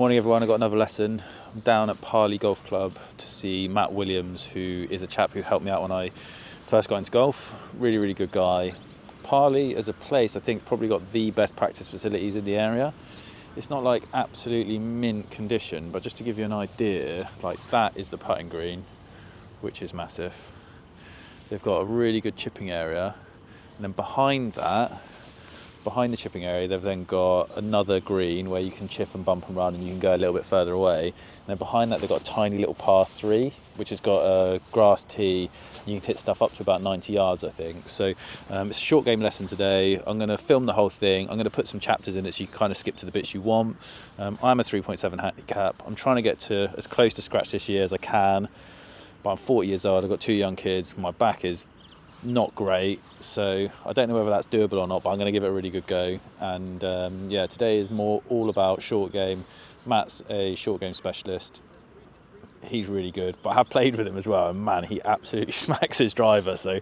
Morning everyone, I got another lesson. I'm down at Parley Golf Club to see Matt Williams, who is a chap who helped me out when I first got into golf. Really, really good guy. Parley as a place, I think, has probably got the best practice facilities in the area. It's not like absolutely mint condition, but just to give you an idea, like that is the putting green, which is massive. They've got a really good chipping area, and then behind that, behind the chipping area, they've then got another green where you can chip and bump and run, and you can go a little bit further away. And then behind that, they've got a tiny little par 3, which has got a grass tee. You can hit stuff up to about 90 yards, I think. So it's a short game lesson today. I'm going to film the whole thing. I'm going to put some chapters in it so you can kind of skip to the bits you want. I'm a 3.7 handicap. I'm trying to get to as close to scratch this year as I can, but I'm 40 years old. I've got 2 young kids. My back is not great, so I don't know whether that's doable or not, but I'm going to give it a really good go. And yeah, today is more all about short game. Matt's a short game specialist. He's really good, but I have played with him as well, and man, he absolutely smacks his driver. So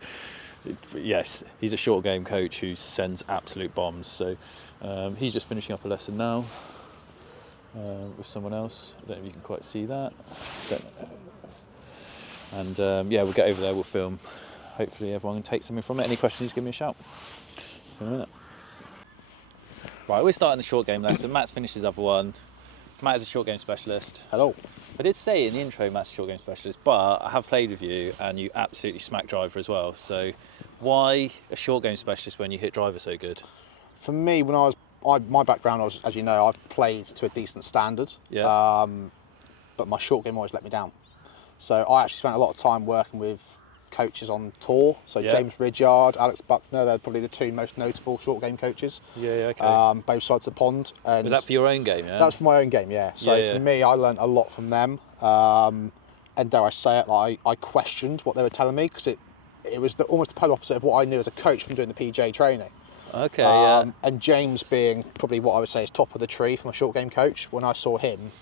yes, he's a short game coach who sends absolute bombs. So he's just finishing up a lesson now with someone else. I don't know if you can quite see that. And yeah, we'll get over there, we'll film. Hopefully everyone can take something from it. Any questions, give me a shout. See you in a minute. Right, we're starting the short game lesson. Matt's finished his other one. Matt is a short game specialist. Hello. I did say in the intro Matt's a short game specialist, but I have played with you and you absolutely smack driver as well. So why a short game specialist when you hit driver so good? For me, when my background, as you know, I've played to a decent standard. Yeah. But my short game always let me down. So I actually spent a lot of time working with coaches on tour. So Yeah. James Ridyard, Alex Buckner, they're probably the 2 most notable short game coaches. Yeah, okay. Both sides of the pond. And Was that for your own game, yeah? that's for my own game, yeah. So Yeah. for me, I learned a lot from them. And dare I say it, like I questioned what they were telling me, because it was almost the polar opposite of what I knew as a coach from doing the PJ training. Okay, yeah. And James being probably what I would say is top of the tree from a short game coach, when I saw him,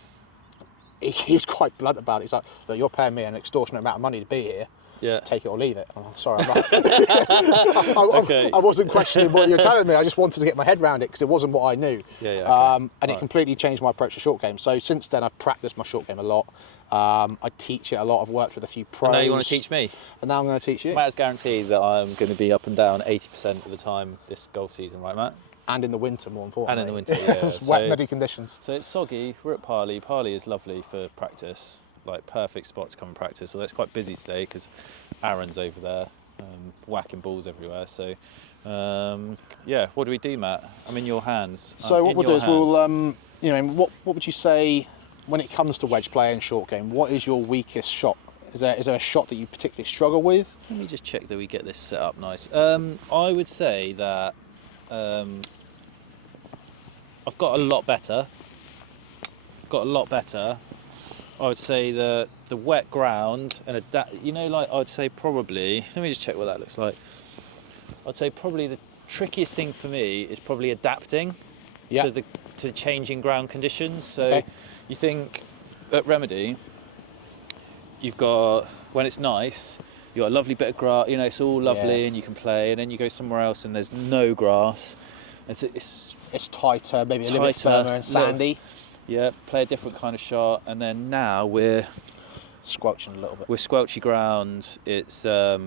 he was quite blunt about it. He's like, look, you're paying me an extortionate amount of money to be here. Yeah. Take it or leave it. I'm sorry, I'm not. Okay. I wasn't questioning what you were telling me. I just wanted to get my head around it because it wasn't what I knew. Yeah, okay. And it completely changed my approach to short game. So since then, I've practiced my short game a lot. I teach it a lot. I've worked with a few pros. And now you want to teach me? And now I'm going to teach you. Matt has guaranteed that I'm going to be up and down 80% of the time this golf season, right, Matt? And in the winter, more importantly. And in the winter, yeah. It's wet, muddy conditions. So it's soggy. We're at Parley. Parley is lovely for practice, like perfect spot to come and practice. So it's quite busy today because Aaron's over there whacking balls everywhere. So yeah, what do we do, Matt? I'm in your hands. So what we'll do is we'll, you know, what would you say when it comes to wedge play and short game? What is your weakest shot? Is there a shot that you particularly struggle with? Let me just check that we get this set up nice. I would say that I've got a lot better. I would say the wet ground and you know, like I would say probably. Let me just check what that looks like. I'd say probably the trickiest thing for me is probably adapting to the changing ground conditions. So you think at Remedy, you've got, when it's nice, you've got a lovely bit of grass. You know, it's all lovely and you can play. And then you go somewhere else and there's no grass. It's tighter, maybe a little bit firmer and sandy. Yeah, play a different kind of shot, and then now we're squelching a little bit. We're squelchy ground. It's for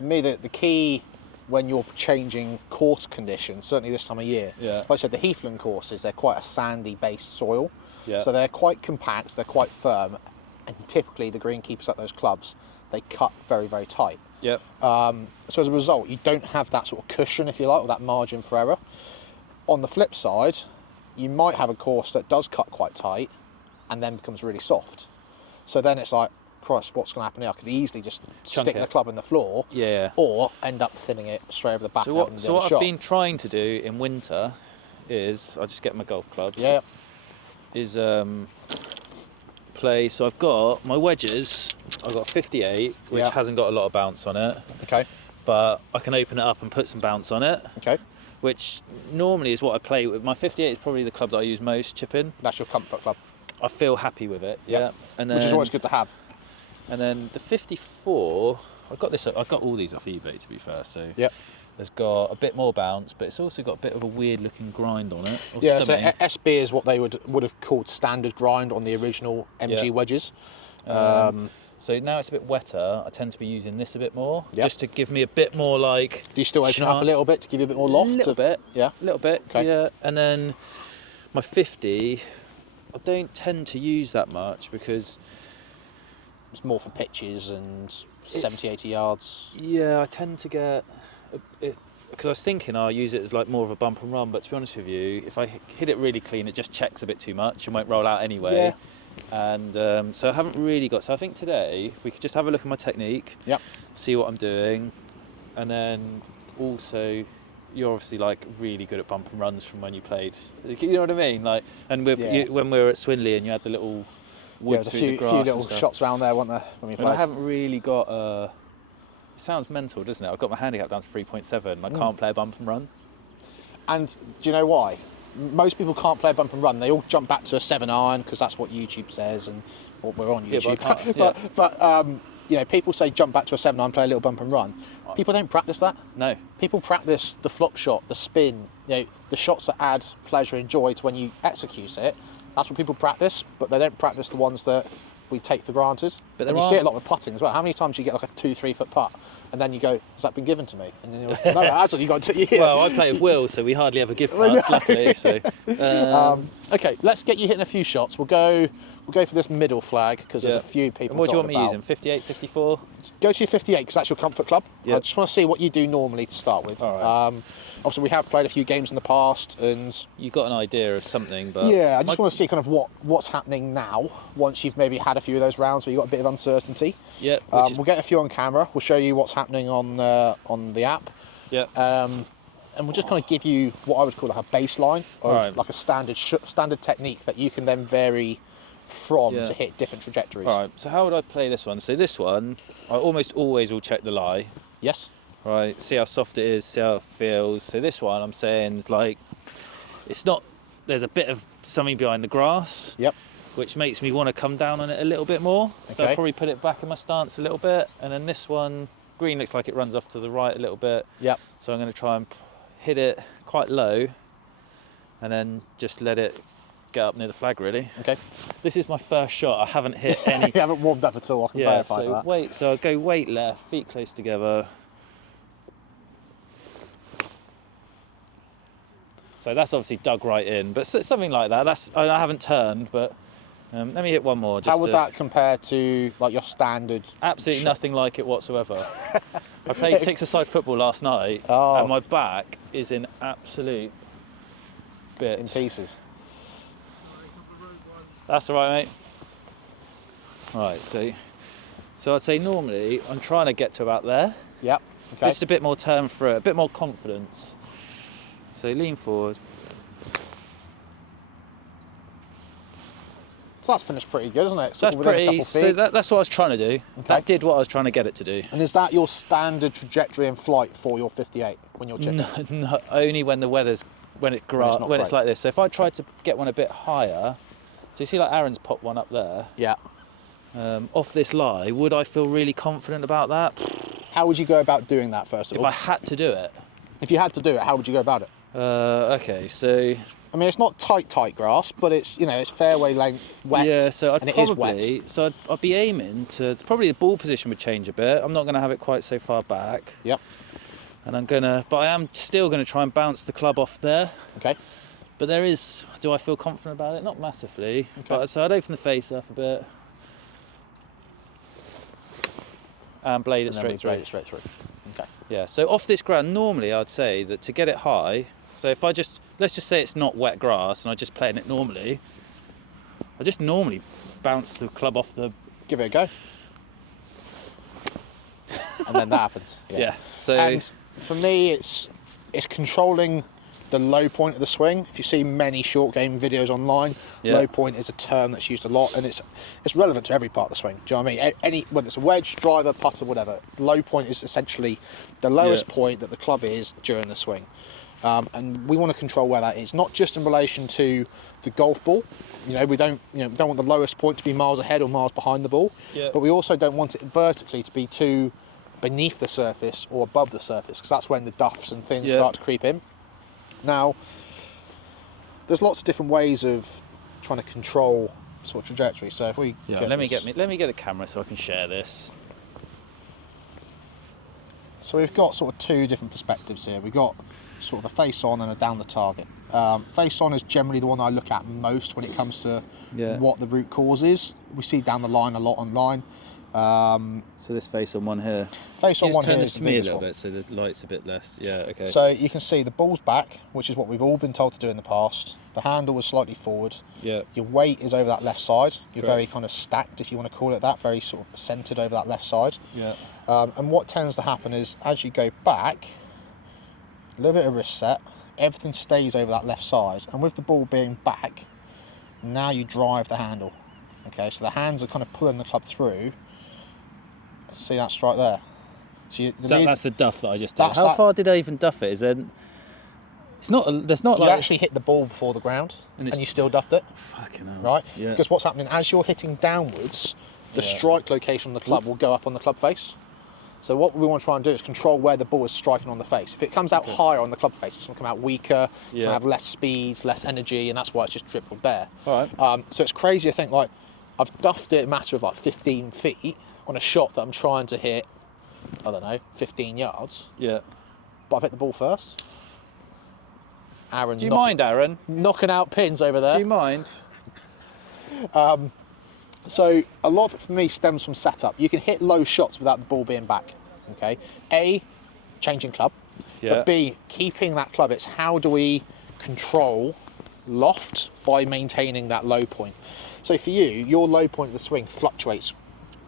me the key when you're changing course conditions, certainly this time of year. Yeah. Like I said, the Heathland courses, they're quite a sandy-based soil. Yeah. So they're quite compact, they're quite firm, and typically the greenkeepers at those clubs, they cut very, very tight. Yep. So as a result, you don't have that sort of cushion, if you like, or that margin for error. On the flip side, you might have a course that does cut quite tight and then becomes really soft. So then it's like, Christ, what's going to happen here? I could easily just stick the club in the floor, or end up thinning it straight over the back. So what I've been trying to do in winter is, I just get my golf clubs. Yeah. Is play. So I've got my wedges. I've got 58, which hasn't got a lot of bounce on it. Okay. But I can open it up and put some bounce on it. Okay. Which normally is what I play with. My 58 is probably the club that I use most chipping. That's your comfort club. I feel happy with it. Yeah. And then, which is always good to have. And then the 54, I got all these off eBay to be fair. So has got a bit more bounce, but it's also got a bit of a weird looking grind on it. Or Yeah, something. so SB is what they would have called standard grind on the original MG wedges. So now it's a bit wetter, I tend to be using this a bit more, Yep. just to give me a bit more like... Do you still open it up a little bit to give you a bit more loft? A little bit. Yeah? A little bit, Okay. yeah. And then my 50, I don't tend to use that much because... It's more for pitches and 70, 80 yards. Yeah, I tend to get... Because I was thinking I'll use it as like more of a bump and run, but to be honest with you, if I hit it really clean, it just checks a bit too much and won't roll out anyway. Yeah. And so I haven't really got... So I think today, if we could just have a look at my technique, Yep. see what I'm doing, and then also... You're obviously like really good at bump and runs from when you played. You know what I mean? Like, and when we were at Swinley and you had the little wood There's a through few, the grass few and little stuff. shots around there, weren't there, when we And I played? haven't really got a... It sounds mental, doesn't it? I've got my handicap down to 3.7 and I can't play a bump and run. And do you know why? Most people can't play a bump and run. They all jump back to a 7-iron because that's what YouTube says, and well, we're on Yeah, YouTube. but I can't- but you know, people say jump back to a 7-iron, play a little bump and run. People don't practice that. No. People practice the flop shot, the spin, you know, the shots that add pleasure and joy to when you execute it. That's what people practice, but they don't practice the ones that we take for granted. But And there you see are- it a lot with putting as well. How many times do you get like a 2-3 foot putt and then you go, has that been given to me? And then you're like, no, it hasn't. You got to Well, I play with Will, so we hardly ever give putts, luckily. So, Okay, let's get you hitting a few shots. We'll go for this middle flag because there's yeah. a few people. And what do you want dotted me about. using? 58, 54? Go to your 58 because that's your comfort club. Yep. I just want to see what you do normally to start with. All right. Obviously, we have played a few games in the past, and You got an idea of something, but yeah, I just want to see kind of what's happening now. Once you've maybe had a few of those rounds where you've got a bit of uncertainty. Yeah, We'll get a few on camera. We'll show you what's happening on the app. yeah. And we'll just kind of give you what I would call like a baseline of Right. like a standard technique that you can then vary from Yeah. to hit different trajectories. All right. So how would I play this one? So this one, I almost always will check the lie. Yes. Right, see how soft it is, see how it feels. So this one, I'm saying, is like, it's not, there's a bit of something behind the grass, Yep. which makes me want to come down on it a little bit more. So I'll Okay. probably put it back in my stance a little bit. And then this one, green looks like it runs off to the right a little bit. Yep. So I'm going to try and hit it quite low and then just let it get up near the flag, really. Okay. This is my first shot. I haven't hit any. You haven't warmed up at all. I can verify so that. weight. So I'll go weight left, feet close together. So that's obviously dug right in, but something like that. I haven't turned, but let me hit one more. Just How would that compare to like your standard? Absolutely nothing like it whatsoever. I played six-a-side football last night, Oh. and my back is in absolute bits. In pieces. That's all right, mate. Right, so I'd say normally I'm trying to get to about there. Yep. Okay. Just a bit more turn through, a bit more confidence. So lean forward. So that's finished pretty good, isn't it? So that's Within a pretty. couple So feet. that's what I was trying to do. That did what I was trying to get it to do. And is that your standard trajectory in flight for your 58 when you're chipping? No, only when the weather's when it's not great. like this. So if I tried to get one a bit higher, so you see like Aaron's popped one up there, Yeah. off this lie, would I feel really confident about that? How would you go about doing that first of If all? I had to do it. If you had to do it, how would you go about it? Okay, so I mean, it's not tight grass, but it's, you know, it's fairway length, wet, yeah, so I'd and it is wet. probably I'd be aiming to probably the ball position would change a bit. I'm not going to have it quite so far back, Yep. and but I am still going to try and bounce the club off there. Okay. But do I feel confident about it? Not massively. Okay. But so I'd open the face up a bit and blade it And then straight we through. blade it straight through. Okay. Yeah, so off this ground, normally I'd say that to get it high, so if let's just say it's not wet grass and I'm just playing it normally, I just normally bounce the club off the... Give it a go. And then that happens. Yeah, so... And for me, it's controlling the low point of the swing. If you see many short game videos online, Yeah. low point is a term that's used a lot, and it's relevant to every part of the swing. Do you know what I mean? Whether it's a wedge, driver, putter, whatever, low point is essentially the lowest point that the club is during the swing. And we want to control where that is, not just in relation to the golf ball. You know, we don't want the lowest point to be miles ahead or miles behind the ball, Yeah. but we also don't want it vertically to be too beneath the surface or above the surface, because that's when the duffs and things start to creep in. Now, there's lots of different ways of trying to control sort of trajectory. So if we let me get a camera so I can share this. So we've got sort of two different perspectives here. We've got sort of a face on and a down the target. Face on is generally the one I look at most when it comes to what the root cause is. We see down the line a lot online. So this face on one here. Face on one here is the biggest a little one. bit, so the light's a bit less. Yeah, okay. So you can see the ball's back, which is what we've all been told to do in the past. The handle was slightly forward. Yeah. Your weight is over that left side. You're very kind of stacked, if you want to call it that, very sort of centred over that left side. Yeah. And what tends to happen is as you go back, a little bit of wrist set, everything stays over that left side. And with the ball being back, now you drive the handle. Okay, so the hands are kind of pulling the club through. See that strike there? So that's the duff that I just did. How far did I even duff it? Is there? It's not. There's not. You like actually hit the ball before the ground, and you still duffed it. Fucking hell. Right? Yeah. Because what's happening as you're hitting downwards, the strike location on the club will go up on the club face. So what we want to try and do is control where the ball is striking on the face. If it comes out higher on the club face, it's going to come out weaker. It's going to have less speed, less energy, and that's why it's just dribbled bare. All right. So it's crazy to think like I've duffed it a matter of like 15 feet on a shot that I'm trying to hit, I don't know, 15 yards. Yeah. But I've hit the ball first. Aaron. Do you mind, Aaron? Knocking out pins over there. Do you mind? So a lot of it for me stems from setup. You can hit low shots without the ball being back. Okay. A, changing club. Yeah. But B, keeping that club. It's how do we control loft by maintaining that low point. So for you, your low point of the swing fluctuates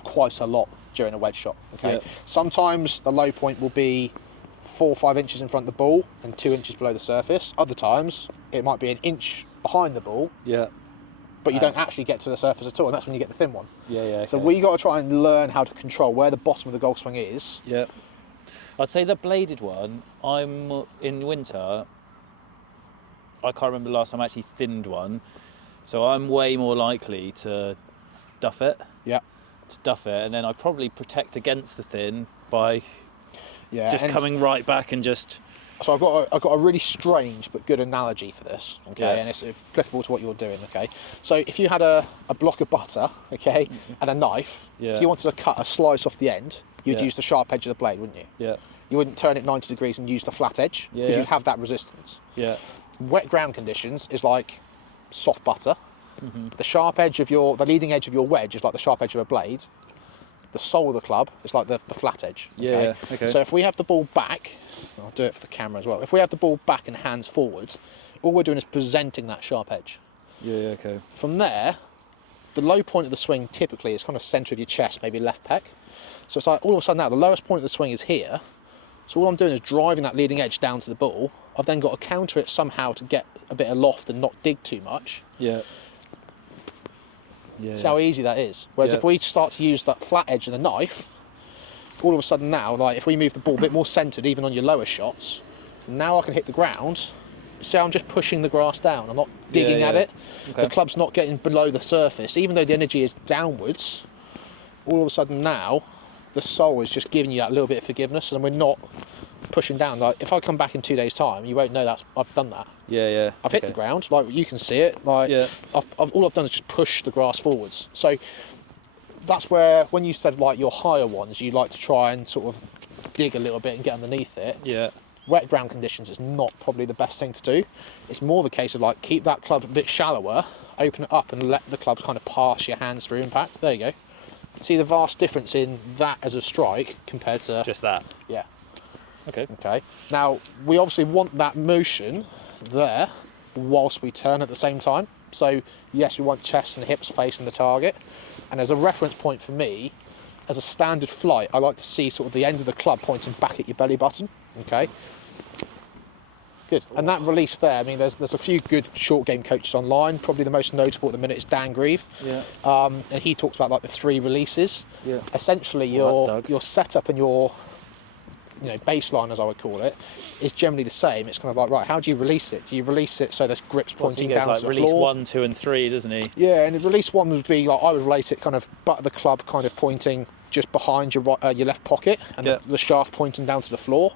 quite a lot during a wedge shot. Okay. Yeah. Sometimes the low point will be 4 or 5 inches in front of the ball and 2 inches below the surface. Other times it might be an inch behind the ball. Yeah. But you don't actually get to the surface at all, and that's when you get the thin one. Yeah, yeah. Okay. So we got to try and learn how to control where the bottom of the golf swing is. Yeah. I'd say the bladed one, I'm in winter, I can't remember the last time I actually thinned one, so I'm way more likely to duff it. Yeah. To duff it, and then I probably protect against the thin by just and coming right back and just... So I've got a really strange but good analogy for this, okay, and it's applicable to what you're doing, okay. So if you had a block of butter, okay, and a knife, if you wanted to cut a slice off the end, you'd use the sharp edge of the blade, wouldn't you? Yeah. You wouldn't turn it 90 degrees and use the flat edge, because you'd have that resistance. Yeah. Wet ground conditions is like soft butter. The sharp edge of the leading edge of your wedge is like the sharp edge of a blade. The sole of the club is like the flat edge. Okay? Yeah, okay. So if we have the ball back, I'll do it for the camera as well. If we have the ball back and hands forward, all we're doing is presenting that sharp edge. Yeah, yeah, okay. From there, the low point of the swing typically is kind of centre of your chest, maybe left pec. So it's like all of a sudden now the lowest point of the swing is here. So all I'm doing is driving that leading edge down to the ball. I've then got to counter it somehow to get a bit of loft and not dig too much. Yeah. Yeah, See how easy that is. Whereas if we start to use that flat edge of the knife, all of a sudden now, like if we move the ball a bit more centred, even on your lower shots, now I can hit the ground. See how I'm just pushing the grass down. I'm not digging at it. Okay. The club's not getting below the surface. Even though the energy is downwards, all of a sudden now, the sole is just giving you that little bit of forgiveness, and we're not pushing down. Like if I come back in 2 days' time, you won't know that I've done that. Yeah, yeah. I've hit the ground, like you can see it. Like all I've done is just push the grass forwards. So that's where, when you said like your higher ones, you like to try and sort of dig a little bit and get underneath it. Yeah. Wet ground conditions is not probably the best thing to do. It's more of a case of like keep that club a bit shallower, open it up, and let the club kind of pass your hands through impact. There you go. See the vast difference in that as a strike compared to just that. Yeah. Okay. Okay. Now we obviously want that motion there whilst we turn at the same time. So yes, we want chest and hips facing the target. And as a reference point for me, as a standard flight, I like to see sort of the end of the club pointing back at your belly button. Okay. Good. And that release there, I mean, there's a few good short game coaches online. Probably the most notable at the minute is Dan Grieve. Yeah. And he talks about like the 3 releases. Yeah. Essentially, your setup and your baseline, as I would call it, is generally the same. It's kind of like, right, how do you release it? Do you release it so the grip's pointing down to the release floor? 1, 2 and 3, doesn't he? Yeah, and release 1 would be like, I would relate it kind of butt of the club kind of pointing just behind your left pocket, and the shaft pointing down to the floor.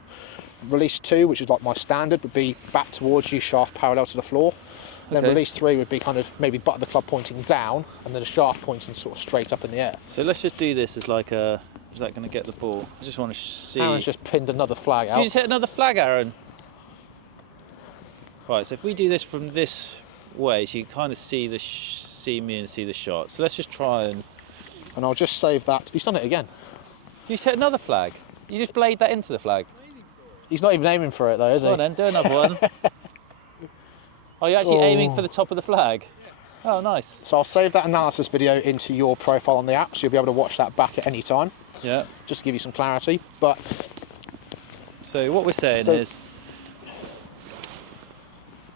Release 2, which is like my standard, would be back towards you, shaft parallel to the floor. Then release 3 would be kind of maybe butt of the club pointing down, and then the shaft pointing sort of straight up in the air. So let's just do this as like a... Is that going to get the ball? I just want to see... Aaron's just pinned another flag out. Did you just hit another flag, Aaron? Right, so if we do this from this way, so you can kind of see see me and see the shot. So let's just try and... And I'll just save that. He's done it again. You just hit another flag? You just blade that into the flag? He's not even aiming for it though, is he? Go on then, do another one. Are you actually aiming for the top of the flag? Oh, nice. So I'll save that analysis video into your profile on the app, so you'll be able to watch that back at any time. Yeah. Just to give you some clarity. But so what we're saying is...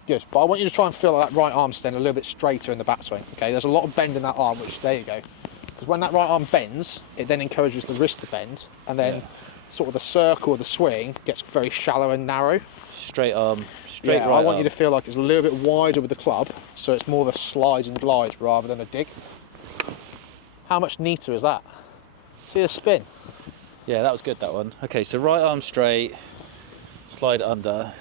Good, but I want you to try and feel like that right arm's staying a little bit straighter in the backswing. Okay, there's a lot of bend in that arm, which, there you go. Because when that right arm bends, it then encourages the wrist to bend, and then sort of the circle of the swing gets very shallow and narrow. Straight arm, straight right I want arm. you to feel like it's a little bit wider with the club, so it's more of a slide and glide rather than a dig. How much neater is that? See the spin? Yeah, that was good, that one. Okay, so right arm straight, slide under.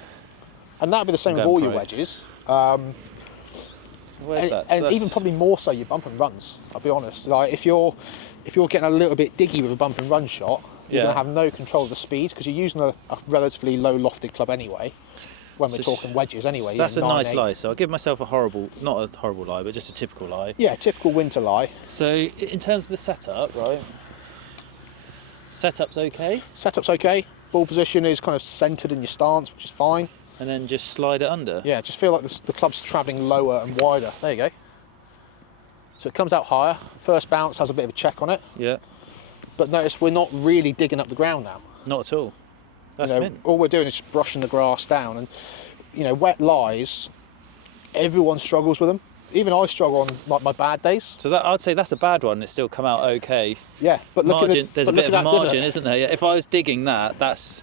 And that'll be the same with all your wedges. Where's that? And even probably more so your bump and runs, I'll be honest. Like if you're getting a little bit diggy with a bump and run shot, you're going to have no control of the speed because you're using a relatively low lofted club anyway, when we're talking wedges anyway. That's a nice lie. So I'll give myself a horrible, not a horrible lie, but just a typical lie. Yeah, typical winter lie. So in terms of the setup, right? Setup's okay? Setup's okay. Ball position is kind of centred in your stance, which is fine. And then just slide it under. Yeah, just feel like the club's travelling lower and wider. There you go. So it comes out higher. First bounce has a bit of a check on it. Yeah. But notice we're not really digging up the ground now. Not at all. That's mint. All we're doing is just brushing the grass down. And, wet lies, everyone struggles with them. Even I struggle on like my bad days. So that I'd say that's a bad one. It's still come out okay. Yeah, but look margin, at there's a bit of a margin, isn't there? Yeah, if I was digging that, that's...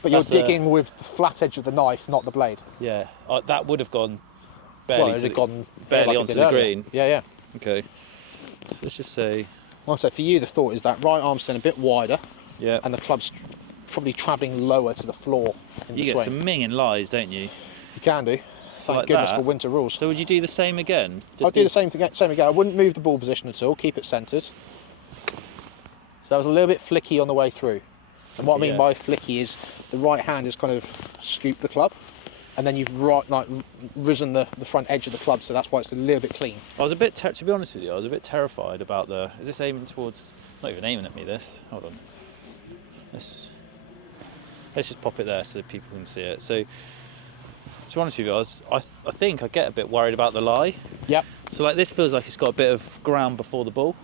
But you're digging with the flat edge of the knife, not the blade. Yeah, that would have gone barely, barely onto the green. Yeah. Okay. Let's just say... Like I said, for you, the thought is that right arm's staying a bit wider. Yeah. And the club's probably travelling lower to the floor in the swing. You get some minging lies, don't you? You can do. Thank goodness for winter rules. So would you do the same again? I'd do the same again. I wouldn't move the ball position at all. Keep it centred. So that was a little bit flicky on the way through. And what I mean by flicky is the right hand has kind of scooped the club, and then you've risen the front edge of the club, so that's why it's a little bit clean. I was a bit, to be honest with you, I was a bit terrified about is this aiming towards, not even aiming at me, this, hold on. Let's just pop it there so people can see it. So, to be honest with you, I think I get a bit worried about the lie. Yep. So like this feels like it's got a bit of ground before the ball.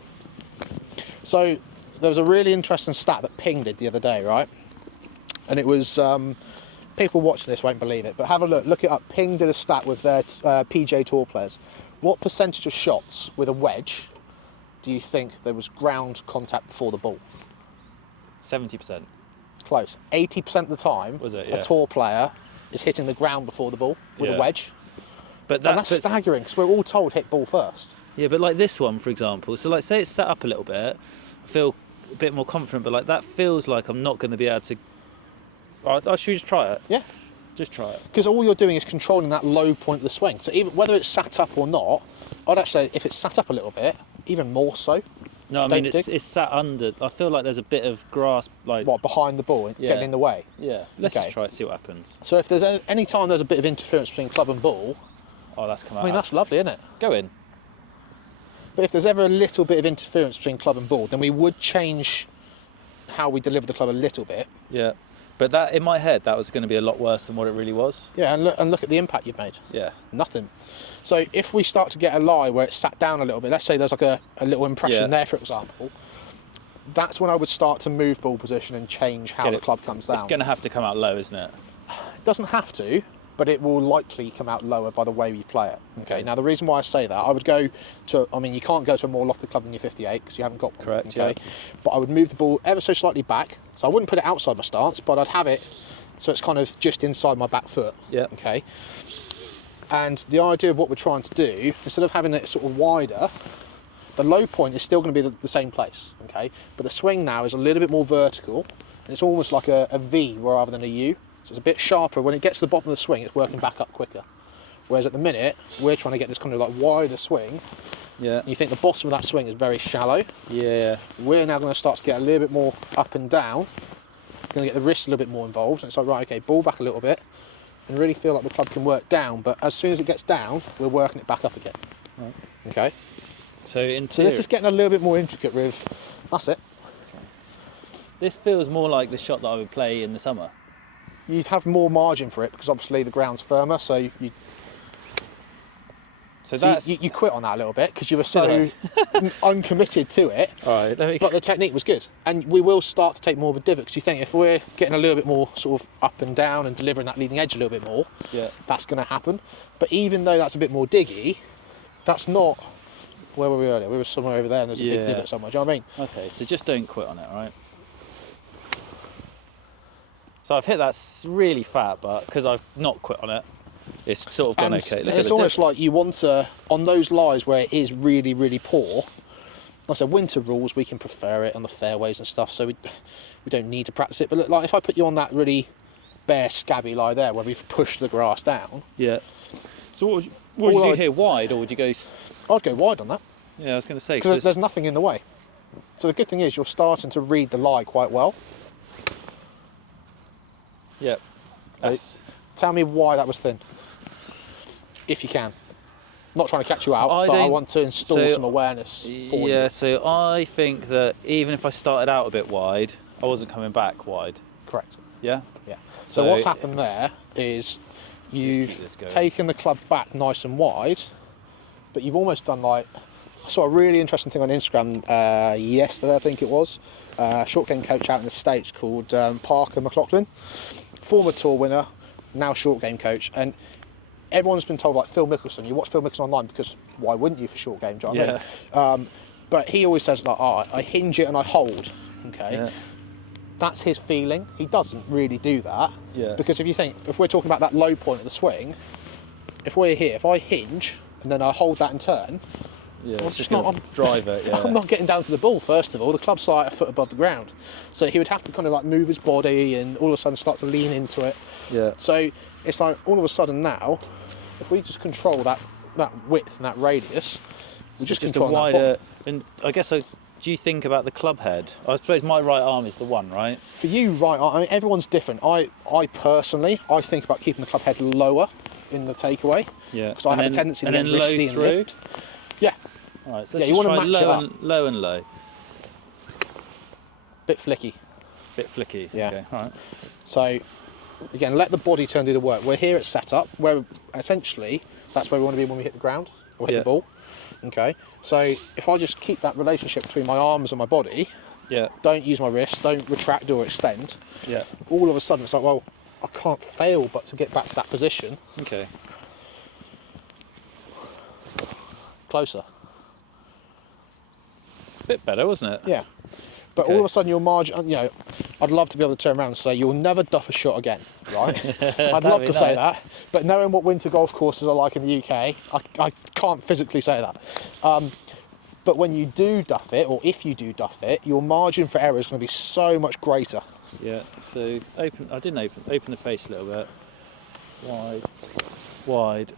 So, there was a really interesting stat that Ping did the other day, right? And it was, people watching this won't believe it, but have a look it up. Ping did a stat with their PJ Tour players. What percentage of shots with a wedge do you think there was ground contact before the ball? 70%. Close. 80% of the time, was it? A tour player is hitting the ground before the ball with a wedge. But that's staggering, because we're all told hit ball first. Yeah, but like this one, for example, so like say it's set up a little bit, I feel a bit more confident, but like that feels like I'm not going to be able to... should we just try it? Yeah. Just try it. Because all you're doing is controlling that low point of the swing. So even whether it's sat up or not, I'd actually say if it's sat up a little bit, even more so. No, I mean it's sat under. I feel like there's a bit of grass, like behind the ball, getting in the way. Yeah. Let's just try it, see what happens. So if there's any time there's a bit of interference between club and ball, that's come out. I mean that's lovely, isn't it? Go in. But if there's ever a little bit of interference between club and ball, then we would change how we deliver the club a little bit. Yeah. But that, in my head, that was going to be a lot worse than what it really was. Yeah, and look at the impact you've made. Yeah. Nothing. So if we start to get a lie where it's sat down a little bit, let's say there's like a little impression there, for example, that's when I would start to move ball position and change how the club comes down. It's going to have to come out low, isn't it? It doesn't have to, but it will likely come out lower by the way you play it. Okay. Now the reason why I say that, I would go to, I mean, you can't go to a more lofted club than your 58 because you haven't got one. Correct. Okay. Yeah. But I would move the ball ever so slightly back, so I wouldn't put it outside my stance, but I'd have it so it's kind of just inside my back foot. Yeah. Okay. And the idea of what we're trying to do, instead of having it sort of wider, the low point is still going to be the same place. Okay. But the swing now is a little bit more vertical, and it's almost like a V rather than a U. So it's a bit sharper. When it gets to the bottom of the swing, it's working back up quicker. Whereas at the minute, we're trying to get this kind of like wider swing. Yeah. And you think the bottom of that swing is very shallow. Yeah. We're now going to start to get a little bit more up and down. Going to get the wrist a little bit more involved. And it's like, right, okay, ball back a little bit. And really feel like the club can work down. But as soon as it gets down, we're working it back up again. Right. Okay. So this is getting a little bit more intricate with, that's it. This feels more like the shot that I would play in the summer. You'd have more margin for it because obviously the ground's firmer, so you quit on that a little bit because you were so uncommitted to it. All right, but the technique was good, and we will start to take more of a divot because you think if we're getting a little bit more sort of up and down and delivering that leading edge a little bit more, that's going to happen. But even though that's a bit more diggy, that's not where were we earlier? We were somewhere over there, and there's a big divot somewhere. Do you know what I mean? Okay, so just don't quit on it, right? So I've hit that really fat, but because I've not quit on it, it's sort of gone okay. It's almost like you want to, on those lies where it is really, really poor, like I said, winter rules, we can prefer it on the fairways and stuff, so we don't need to practice it. But look, like if I put you on that really bare, scabby lie there where we've pushed the grass down. Yeah. So what would you do here, wide, or would you go... I'd go wide on that. Yeah, I was going to say. Because there's nothing in the way. So the good thing is you're starting to read the lie quite well. Yeah. So tell me why that was thin, if you can. Not trying to catch you out, but I want to install some awareness for you. Yeah, so I think that even if I started out a bit wide, I wasn't coming back wide. Correct. Yeah? Yeah. So what's happened there is you've taken the club back nice and wide, but you've almost done like... I saw a really interesting thing on Instagram yesterday, I think it was. Short game coach out in the States called Parker McLaughlin. Former tour winner, now short game coach, and everyone's been told like Phil Mickelson. You watch Phil Mickelson online because why wouldn't you for short game? Do you know what I mean? But he always says like, I hinge it and I hold. Okay, that's his feeling. He doesn't really do that. Because if you think, if we're talking about that low point of the swing, if we're here, if I hinge and then I hold that and turn. Yeah, well, it's just not drive it. Yeah. I'm not getting down to the ball. First of all, the club's like a foot above the ground, so he would have to kind of like move his body and all of a sudden start to lean into it. Yeah. So it's like all of a sudden now, if we just control that width and that radius, we just control a wider. And I guess do you think about the club head? I suppose my right arm is the one, right? For you, right arm. I mean, everyone's different. I personally, I think about keeping the club head lower in the takeaway. Yeah. Because I have a tendency to get wristy and lift. Yeah. All right, so you want to match it up. Low and low. Bit flicky. Bit flicky. Yeah. Okay. All right. So, again, let the body turn do the work. We're here at setup, where essentially that's where we want to be when we hit the ground or hit the ball. Okay. So if I just keep that relationship between my arms and my body, don't use my wrist, don't retract or extend. Yeah. All of a sudden, it's like, well, I can't fail but to get back to that position. Okay. Closer. A bit better, wasn't it? Yeah. But all of a sudden your margin, you know, I'd love to be able to turn around and say, you'll never duff a shot again, right? I'd love to say that. But knowing what winter golf courses are like in the UK, I can't physically say that. But when you do duff it, or if you do duff it, your margin for error is going to be so much greater. Yeah, so I didn't open the face a little bit. Wide.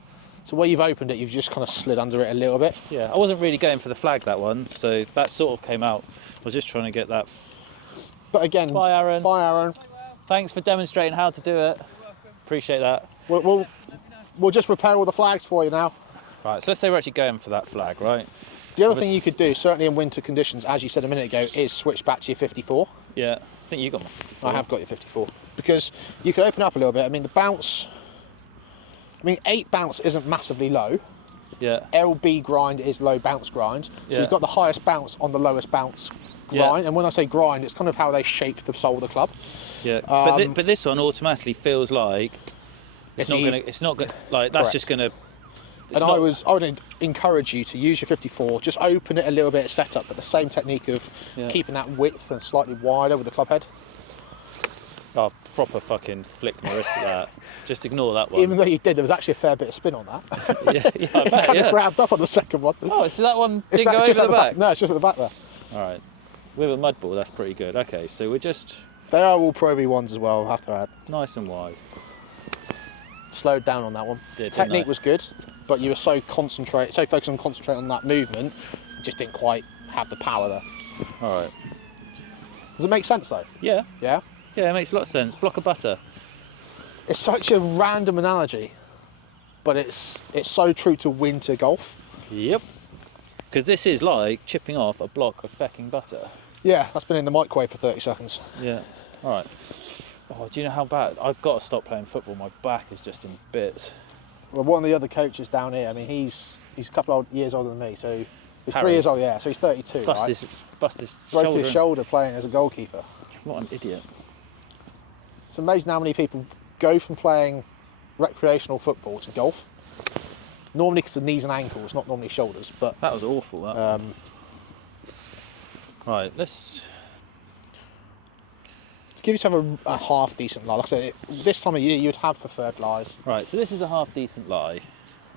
So where you've opened it, you've just kind of slid under it a little bit. Yeah, I wasn't really going for the flag, that one, so that sort of came out. I was just trying to get that. But again, bye Aaron. Bye Aaron. Thanks for demonstrating how to do it. Appreciate that. We'll just repair all the flags for you now. Right, so let's say we're actually going for that flag, right? The other thing you could do, certainly in winter conditions, as you said a minute ago, is switch back to your 54. Yeah, I think you got my 54. I have got your 54. Because you can open up a little bit. I mean, the bounce... 8 bounce isn't massively low. Yeah. LB grind is low bounce grind. So you've got the highest bounce on the lowest bounce grind. Yeah. And when I say grind, it's kind of how they shape the sole of the club. Yeah. But this one automatically feels like It's not gonna. It's not gonna. Like that's Correct. just gonna. And I would encourage you to use your 54. Just open it a little bit at setup, but the same technique of keeping that width and slightly wider with the club head. Oh, proper fucking flicked my wrist at that. Just ignore that one. Even though you did, there was actually a fair bit of spin on that. yeah, I bet, Kind of grabbed up on the second one. Oh, so that one It's didn't go just over at the back? No, it's just at the back there. All right. With a mud ball, that's pretty good. Okay, so we're just They are all Pro V ones as well, I have to add. nice and wide. Slowed down on that one. Didn't Technique I? was good, but you were so focused on concentrating on that movement, you just didn't quite have the power there. All right. Does it make sense though? Yeah. Yeah? Yeah, it makes a lot of sense. Block of butter. It's such a random analogy, but it's so true to winter golf. Yep. Because this is like chipping off a block of fecking butter. Yeah, that's been in the microwave for 30 seconds. Yeah. All right. Oh, do you know how bad? I've got to stop playing football. My back is just in bits. Well, one of the other coaches down here, I mean, he's a couple of years older than me, so he's Harry. 3 years old, yeah, so he's 32, Bust right? his Broke shoulder. his shoulder playing as a goalkeeper. What an idiot. It's amazing how many people go from playing recreational football to golf. Normally because of knees and ankles, not normally shoulders, but That was awful. That. Right, let's. to give yourself a half decent lie. Like I said, this time of year you'd have preferred lies. Right, so this is a half decent lie,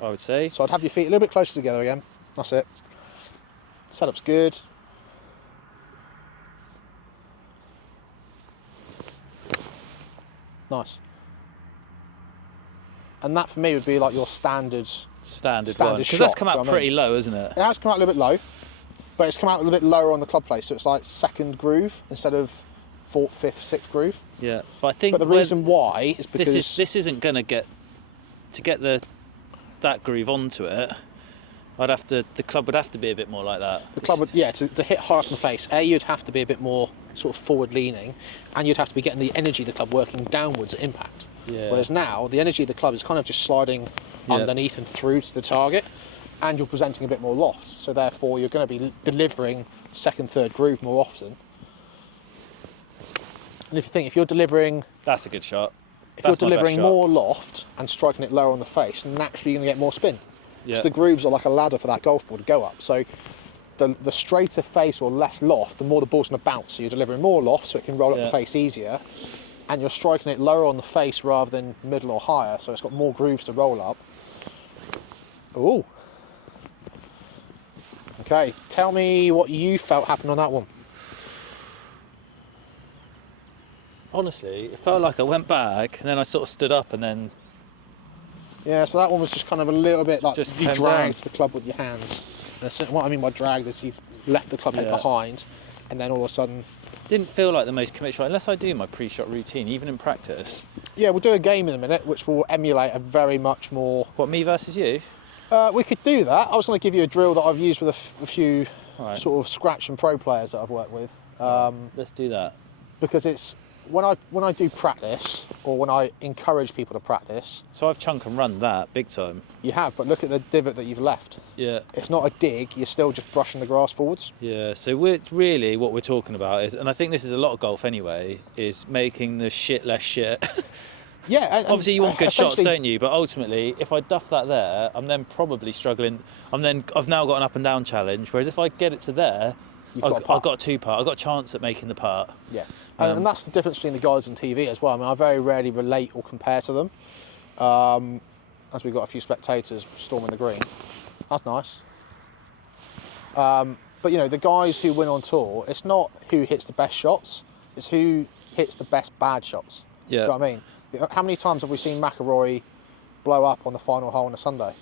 I would say. So I'd have your feet a little bit closer together again. That's it. Setup's good. Nice. And that for me would be like your standard Standard Standard one. Because shot, that's come do you know out what I pretty mean? low, isn't it? It has come out a little bit low, but it's come out a little bit lower on the club face, so it's like second groove instead of fourth, fifth, sixth groove. Yeah, but I think But the reason why is because this isn't going to get that groove onto it. The club would have to be a bit more like that. the club would, to hit hard on the face, you'd have to be a bit more sort of forward leaning, and you'd have to be getting the energy of the club working downwards at impact. Yeah. Whereas now, the energy of the club is kind of just sliding underneath and through to the target, and you're presenting a bit more loft. So therefore, you're going to be delivering second, third groove more often. And if you're delivering, That's a good shot. if That's you're my best delivering shot. more loft and striking it lower on the face, naturally you're going to get more spin. Yeah. Because the grooves are like a ladder for that golf ball to go up. So the straighter face or less loft, the more the ball's going to bounce. So you're delivering more loft so it can roll up the face easier. And you're striking it lower on the face rather than middle or higher, so it's got more grooves to roll up. Ooh. Okay, tell me what you felt happened on that one. Honestly, it felt like I went back and then I sort of stood up and then Yeah, so that one was just kind of a little bit like Just you came dragged down. the club with your hands. What I mean by dragged is you've left the club head behind, and then all of a sudden. didn't feel like the most committed shot unless I do my pre-shot routine, even in practice. Yeah, we'll do a game in a minute, which will emulate a very much more. What, me versus you? We could do that. I was going to give you a drill that I've used with a few Right. sort of scratch and pro players that I've worked with. Let's do that. Because it's when I do practice or when I encourage people to practice, So I've chunk and run that big time. you have, but look at the divot that you've left. Yeah. It's not a dig, you're still just brushing the grass forwards. Yeah, so what we're talking about is, and I think this is a lot of golf anyway, is making the shit less shit. Yeah, and Obviously you want good shots, essentially- don't you? But ultimately, if I duff that there, I'm then probably struggling. I've now got an up and down challenge, whereas if I get it to there, I've got a two-part. I've got a chance at making the part. Yeah, and that's the difference between the guys on TV as well. I mean, I very rarely relate or compare to them, as we've got a few spectators storming the green. That's nice. But you know, the guys who win on tour, it's not who hits the best shots, it's who hits the best bad shots. Yeah. Do you know what I mean? How many times have we seen McIlroy blow up on the final hole on a Sunday?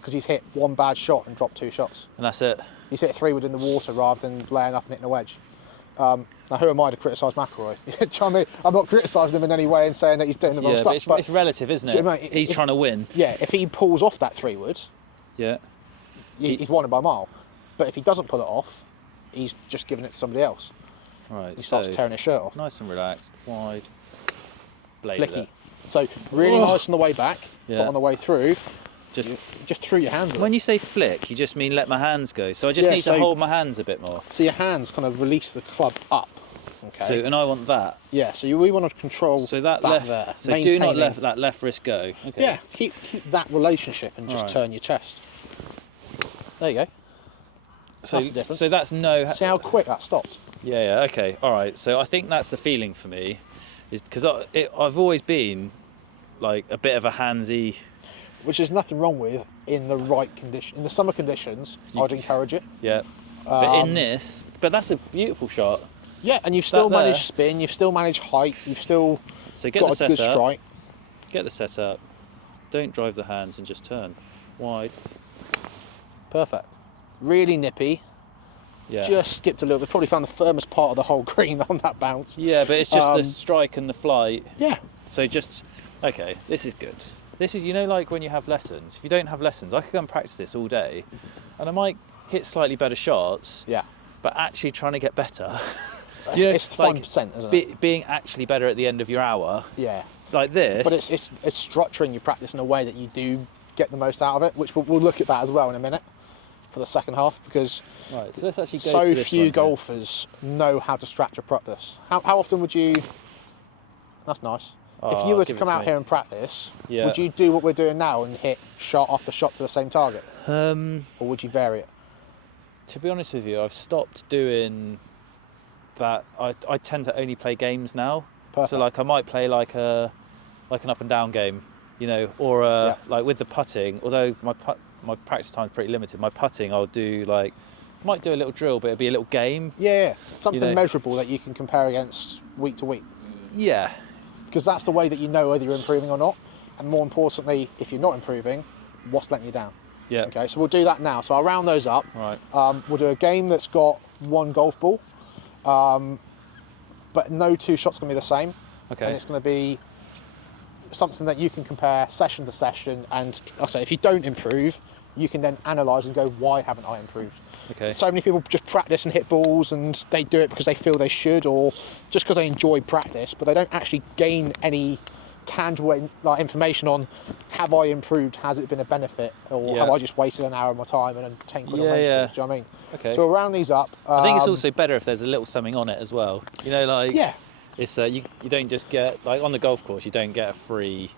Because he's hit one bad shot and dropped two shots. And that's it. He's hit a 3-wood in the water rather than laying up and hitting a wedge. Now, who am I to criticise McIlroy? Do you know what I mean? I'm not criticising him in any way and saying that he's doing the wrong Yeah, stuff. but it's relative, isn't do you it? know what I mean? He's trying to win. Yeah, if he pulls off that 3-wood, Yeah. he's won it by a mile. But if he doesn't pull it off, he's just giving it to somebody else. Right. He starts tearing his shirt off. Nice and relaxed, wide, blade Flicky. it. So really nice on the way back, Yeah. but on the way through, Just just threw your hands up. when you say flick, you just mean let my hands go. So I just Yeah, need so- to hold my hands a bit more. So your hands kind of release the club up, Okay. So, and I want that. Yeah, so we want to control So that back left, there. so do not let that left wrist go. Okay. Yeah, keep that relationship and just Alright. turn your chest. There you go. So That's the difference. So that's no. See how quick that stopped? Yeah. Okay. All right. So I think that's the feeling for me, is because I've always been like a bit of a handsy. Which there's nothing wrong with in the right condition. In the summer conditions, I'd encourage it. Yeah. But in this, that's a beautiful shot. Yeah, and you've still there. managed spin, you've still managed height, you've still So get got the a good setup. strike. Get the setup. Don't drive the hands and just turn wide. Perfect. Really nippy. Yeah. Just skipped a little bit. Probably found the firmest part of the whole green on that bounce. Yeah, but it's just the strike and the flight. Yeah. So just, okay, this is good. This is, you know, like when you have lessons. If you don't have lessons, I could go and practice this all day, and I might hit slightly better shots. Yeah. But actually trying to get better. You know, it's fun percent, isn't it? Being actually better at the end of your hour. Yeah. Like this. But it's structuring your practice in a way that you do get the most out of it, which we'll look at that as well in a minute for the second half, because right, so let's actually go so for this few one, golfers know how to structure practice. How often would you? That's nice. Oh, if you were to give it come to out me. here and practice, Yeah. would you do what we're doing now and hit shot after shot to the same target, Or would you vary it? to be honest with you, I've stopped doing that. I tend to only play games now. Perfect. So like I might play like an up and down game, you know, or like with the putting. Although my practice time's pretty limited. My putting, I'll do like, might do a little drill, but it'll be a little game. Yeah, something You know. measurable that you can compare against week to week, Yeah. because that's the way that you know whether you're improving or not, and more importantly, if you're not improving, what's letting you down. Yeah. Okay, so we'll do that now. So I'll round those up. Right. We'll do a game that's got one golf ball, but no two shots going to be the same. Okay. And it's going to be something that you can compare session to session. And I'll say, if you don't improve, you can then analyse and go, why haven't I improved? Okay. So many people just practice and hit balls, and they do it because they feel they should, or just because they enjoy practice, but they don't actually gain any tangible like information on, have I improved, has it been a benefit, or Yeah. have I just wasted an hour of my time and then 10 quid on Yeah, range yeah. balls, do you know what I mean? Okay. So we'll round these up. I think it's also better if there's a little something on it as well. You know, like Yeah. it's you don't just get like on the golf course. You don't get a free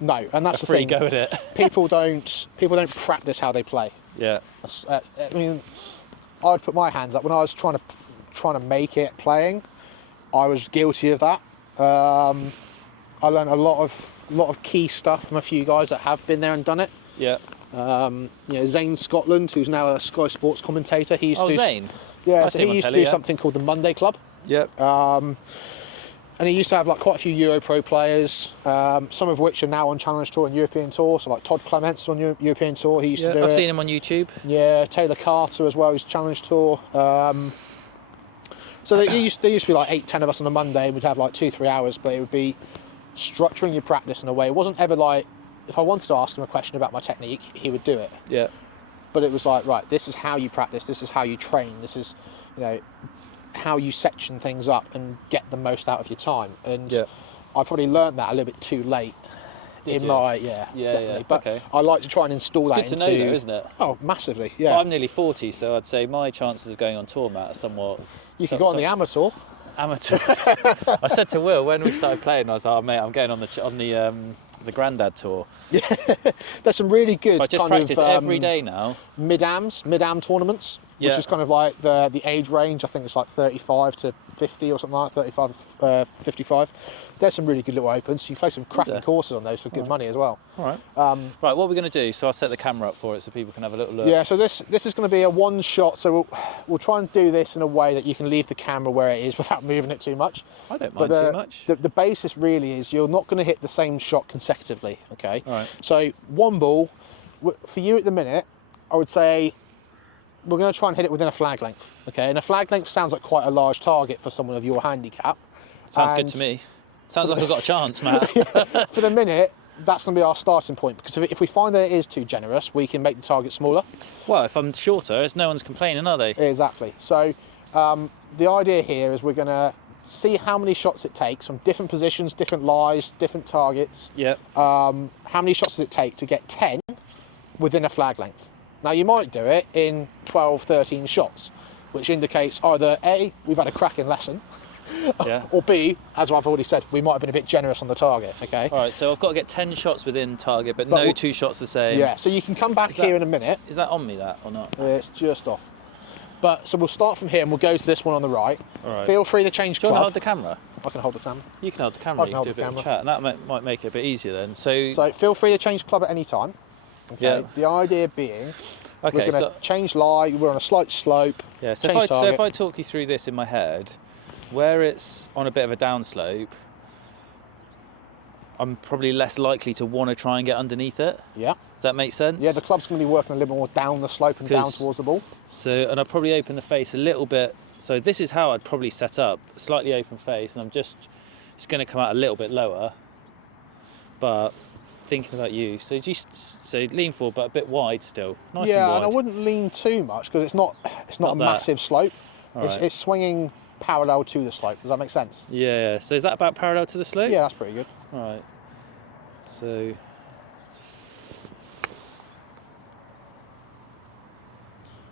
No, and that's the free thing. go at it. people don't practice how they play. Yeah. I mean, I'd put my hands up when I was trying to make it playing. I was guilty of that. I learned a lot of key stuff from a few guys that have been there and done it. Yeah. You know, Zane Scotland, who's now a Sky Sports commentator. He used to Zane. Yeah, I so see him he on used to telly, do yeah. something called the Monday Club. Yep. And he used to have like quite a few Euro Pro players, some of which are now on Challenge Tour and European Tour. So like Todd Clements is on European Tour. He used to do I've it. seen him on YouTube. Yeah, Taylor Carter as well, who's Challenge Tour. So there used to be like 8-10 of us on a Monday, and we'd have like 2-3 hours, but it would be structuring your practice in a way. It wasn't ever like, if I wanted to ask him a question about my technique, he would do it. Yeah. But it was like, right, this is how you practice, this is how you train, this is, you know, how you section things up and get the most out of your time. And Yeah. I probably learned that a little bit too late. Did you? Yeah, Yeah, definitely. yeah, But okay. I like to try and install that Good to into. know, though, isn't it? Oh, massively. Well, Yeah. I'm nearly 40, so I'd say my chances of going on tour, Matt, are somewhat. You could go on the amateur. amateur. I said to Will when we started playing, I was like, "Oh mate, I'm going on the Grandad tour. There's some really good I just kind practice of every day now. mid-am tournaments, which Yeah. is kind of like the age range. I think it's like 35 to 50 or something like that, 35 to 55. There's some really good little opens. So you play some cracking there? courses on those for good money as well. All right. Right, what are we going to do? So I'll set the camera up for it so people can have a little look. Yeah, so this is going to be a one shot. So we'll try and do this in a way that you can leave the camera where it is without moving it too much. I don't But mind too much. The basis really is you're not going to hit the same shot consecutively, okay? All right. So one ball, for you at the minute, I would say we're going to try and hit it within a flag length, okay? And a flag length sounds like quite a large target for someone of your handicap. Sounds good And to me. Sounds like I've got a chance, Matt. For the minute, that's going to be our starting point, because if we find that it is too generous, we can make the target smaller. Well, if I'm shorter, it's no one's complaining, are they? Exactly. So the idea here is we're going to see how many shots it takes from different positions, different lies, different targets. Yep. How many shots does it take to get 10 within a flag length? Now, you might do it in 12, 13 shots, which indicates either A, we've had a cracking lesson, Yeah. Or B, as I've already said, we might have been a bit generous on the target, okay? All right, so I've got to get 10 shots within target, but But no 2 shots the same. Yeah, so you can come back Is that- here in a minute. Is that on me, that, or not? It's just off. But, so we'll start from here and we'll go to this one on the right. All right. Feel free to change Do you want to club. hold the camera? I can hold the camera. You can hold the camera, I can you hold can do the a bit of camera. chat, and that might make it a bit easier then. So So feel free to change club at any time. Okay. Yeah. The idea being, okay, we're going to so change lie, we're on a slight slope. yeah, so change target. if I talk you through this in my head, where it's on a bit of a downslope, I'm probably less likely to want to try and get underneath it. Yeah. Does that make sense? Yeah, the club's going to be working a little more down the slope and down 'Cause- towards the ball. So, and I'll probably open the face a little bit. So this is how I'd probably set up, slightly open face, and it's going to come out a little bit lower. But thinking about you, so so lean forward, but a bit wide still, nice Yeah, and wide. and I wouldn't lean too much because it's not a Not that. massive slope. All It's, right. it's swinging parallel to the slope. Does that make sense? Yeah, so is that about parallel to the slope? Yeah, that's pretty good. All right. So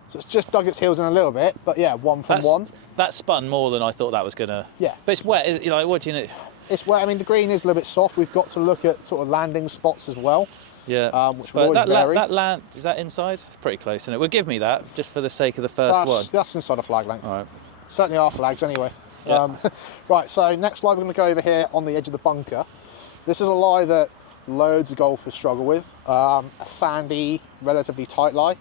So it's just dug its heels in a little bit, but yeah, one from one. that spun more than I thought that was gonna. Yeah. But it's wet. Like, what do you know? It's where, I mean, the green is a little bit soft. We've got to look at sort of landing spots as well. Yeah. Which will always that vary. that land, is that inside? It's pretty close, isn't it? Well, give me that just for the sake of the first one. That's inside a flag length. All right. Certainly our flags anyway. Yeah. Right, so next lie we're going to go over here on the edge of the bunker. This is a lie that loads of golfers struggle with. A sandy, relatively tight lie.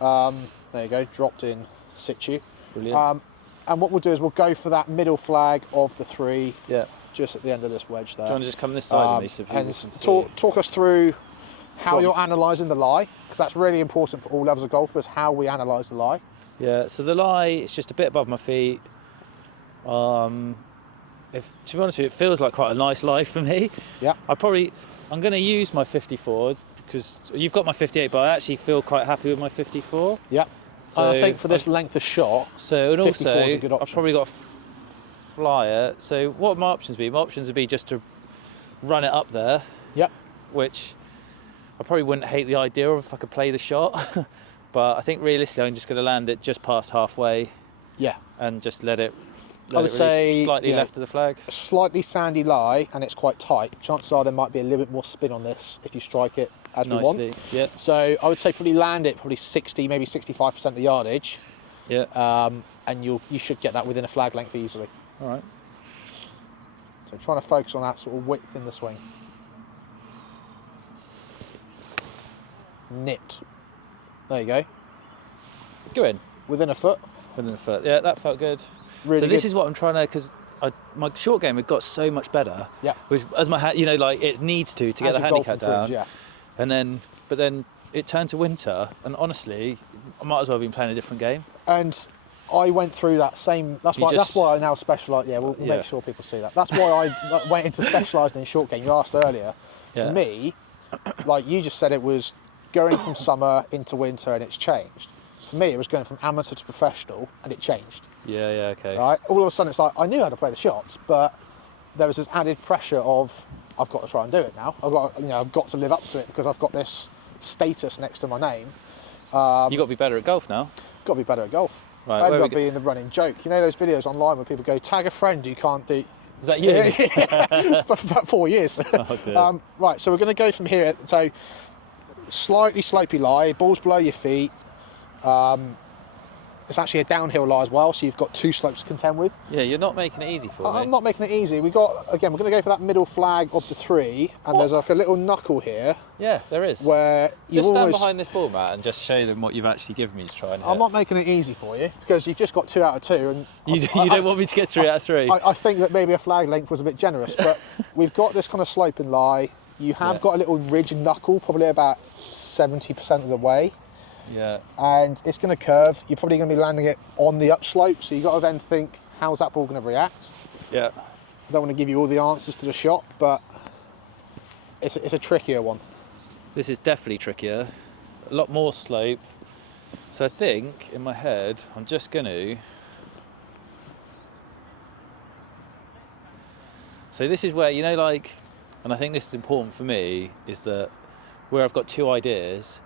There you go, dropped in situ. Brilliant. And what we'll do is we'll go for that middle flag of the 3, Yeah. just at the end of this wedge there. Do you want to just come this side of me so people And can see? talk us through how Go on. you're analysing the lie, because that's really important for all levels of golfers, how we analyse the lie. Yeah, so the lie is just a bit above my feet. If to be honest with you, it feels like quite a nice lie for me. Yeah. I'm going to use my 54 because you've got my 58, but I actually feel quite happy with my 54. Yeah. So And I think for this length of shot, So, and 54 also, is a good I've option. probably got a flyer. So what would my options be? My options would be just to run it up there, yeah, which I probably wouldn't hate the idea of if I could play the shot. But I think realistically, I'm just going to land it just past halfway yeah. and just let it I would release say, slightly you know, left of the flag. A slightly sandy lie, and it's quite tight. Chances are there might be a little bit more spin on this if you strike it as we Nicely. want. Yeah. So I would say probably land it probably 60, maybe 65% of the yardage, Yeah. and you should get that within a flag length easily. All right. So trying to focus on that sort of width in the swing. Nipped. There you go. Go in Within a foot. within the foot. Yeah, that felt good. Really so this good. is what I'm trying to, because my short game had got so much better. Yeah. Which, as my like it needs to get And the your golf handicap down. improves, yeah. And then it turned to winter, and honestly, I might as well have been playing a different game. And I went through that same. That's You why. just- That's why I now specialise. Yeah, we'll Yeah. make sure people see that. That's why I went into specialising in short game. You asked earlier. Yeah. For me, like you just said, it was going from summer into winter, and it's changed. For me, it was going from amateur to professional, and it changed. Yeah, okay. Right. All of a sudden, it's like I knew how to play the shots, but there was this added pressure of I've got to try and do it now. I've got to live up to it because I've got this status next to my name. You got to be better at golf now. Got to be better at golf. Right, I where ended we up being the running joke. You know those videos online where people go, tag a friend you can't do. Is that you? For about 4 years. Oh, dear. Right, so we're going to go from here. So slightly slopey lie, balls below your feet. It's actually a downhill lie as well, so you've got 2 slopes to contend with. Yeah, you're not making it easy for me. I'm not making it easy. We're going to go for that middle flag of the 3, and there's like a little knuckle here Yeah, there is. where you Just stand almost. behind this ball, Matt, and just show them what you've actually given me to try and hit. I'm not making it easy for you because you've just got 2 out of 2, and You don't want me to get 3 out of 3. I think that maybe a flag length was a bit generous, but we've got this kind of sloping lie. You have Yeah. got a little ridge knuckle, probably about 70% of the way, Yeah. and it's going to curve. You're probably going to be landing it on the upslope, so you've got to then think, how's that ball going to react? Yeah. I don't want to give you all the answers to the shot, but it's a trickier one. This is definitely trickier. A lot more slope. So I think, in my head, I'm just going to... So this is where, and I think this is important for me, is that where I've got 2 ideas,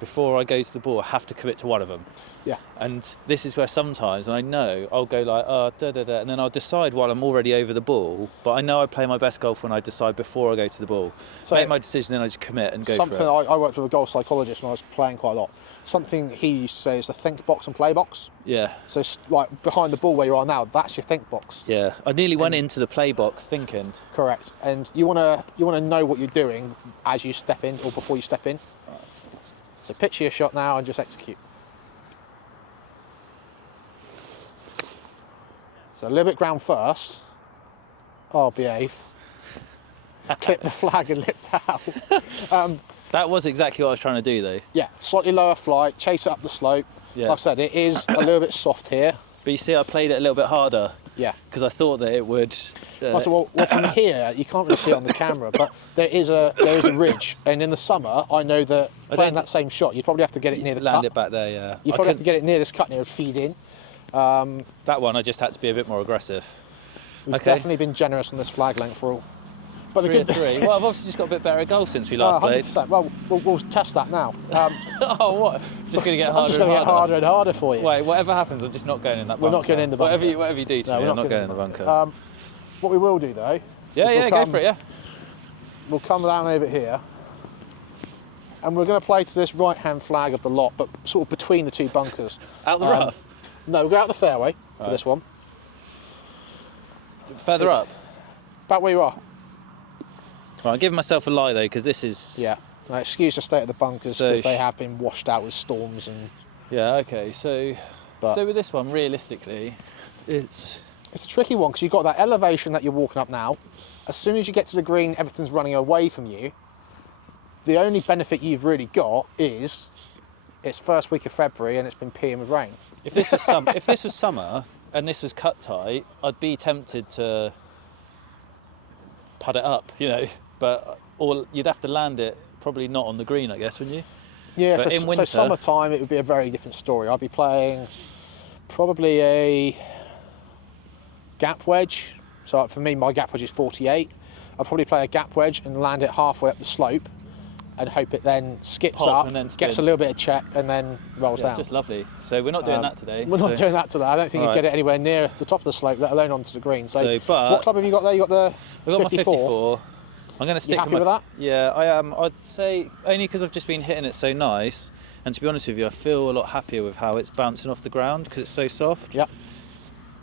before I go to the ball, I have to commit to one of them. Yeah. And this is where sometimes, and I know, I'll go like, oh, da-da-da, and then I'll decide while I'm already over the ball, but I know I play my best golf when I decide before I go to the ball. So make my decision, then I just commit and go for it. Something I worked with a golf psychologist when I was playing quite a lot. Something he used to say is the think box and play box. Yeah. So like behind the ball where you are now, that's your think box. Yeah. I nearly went into the play box thinking. Correct. And you wanna know what you're doing as you step in or before you step in. Right. So picture your shot now and just execute. So a little bit ground first. Oh, behave. Clip the flag and lift out. That was exactly what I was trying to do, though. Yeah, slightly lower flight, chase it up the slope. Yeah. Like I said, it is a little bit soft here. But you see, I played it a little bit harder. Yeah. Because I thought that it would. Well, from here, you can't really see it on the camera, but there is a ridge, and in the summer, I know that playing that same shot, you'd probably have to get it near the cut. Land it back there, yeah. You probably have to get it near this cut and it would feed in. That one, I just had to be a bit more aggressive. We've definitely been generous on this flag length for all. But 3 and 3. Well, I've obviously just got a bit better at golf since we last played. 100%. Well, we'll test that now. Oh, what? It's just going to get harder. I'm just going to get harder and harder for you. Wait, whatever happens, I'm just not going in that bunker. We're not going in the bunker. Whatever you do to me, I'm not going in the bunker. What we will do though. Yeah, go for it. Yeah. We'll come down over here, and we're going to play to this right-hand flag of the lot, but sort of between the two bunkers. Out the rough. No, we'll go out the fairway for this one. Further up. About where you are. Right, I'm giving myself a lie though, because this is. Yeah. Now, excuse the state of the bunkers because they have been washed out with storms and. Yeah. Okay. So with this one, realistically, it's a tricky one because you've got that elevation that you're walking up now. As soon as you get to the green, everything's running away from you. The only benefit you've really got is it's first week of February and it's been peeing with rain. If this was summer and this was cut tight, I'd be tempted to putt it up, but you'd have to land it probably not on the green, I guess, wouldn't you? Yeah. But in winter, so summertime it would be a very different story. I'd be playing probably a gap wedge. So for me, my gap wedge is 48. I'll probably play a gap wedge and land it halfway up the slope and hope it then skips up, and then gets a little bit of check and then rolls down. Just lovely. So we're not doing that today. We're not doing that today. I don't think you'd get it anywhere near the top of the slope, let alone onto the green. So but what club have you got there? You got the 54? I've got my 54. I'm going to stick happy with that? Yeah, I am. I'd say only because I've just been hitting it so nice. And to be honest with you, I feel a lot happier with how it's bouncing off the ground because it's so soft. Yep.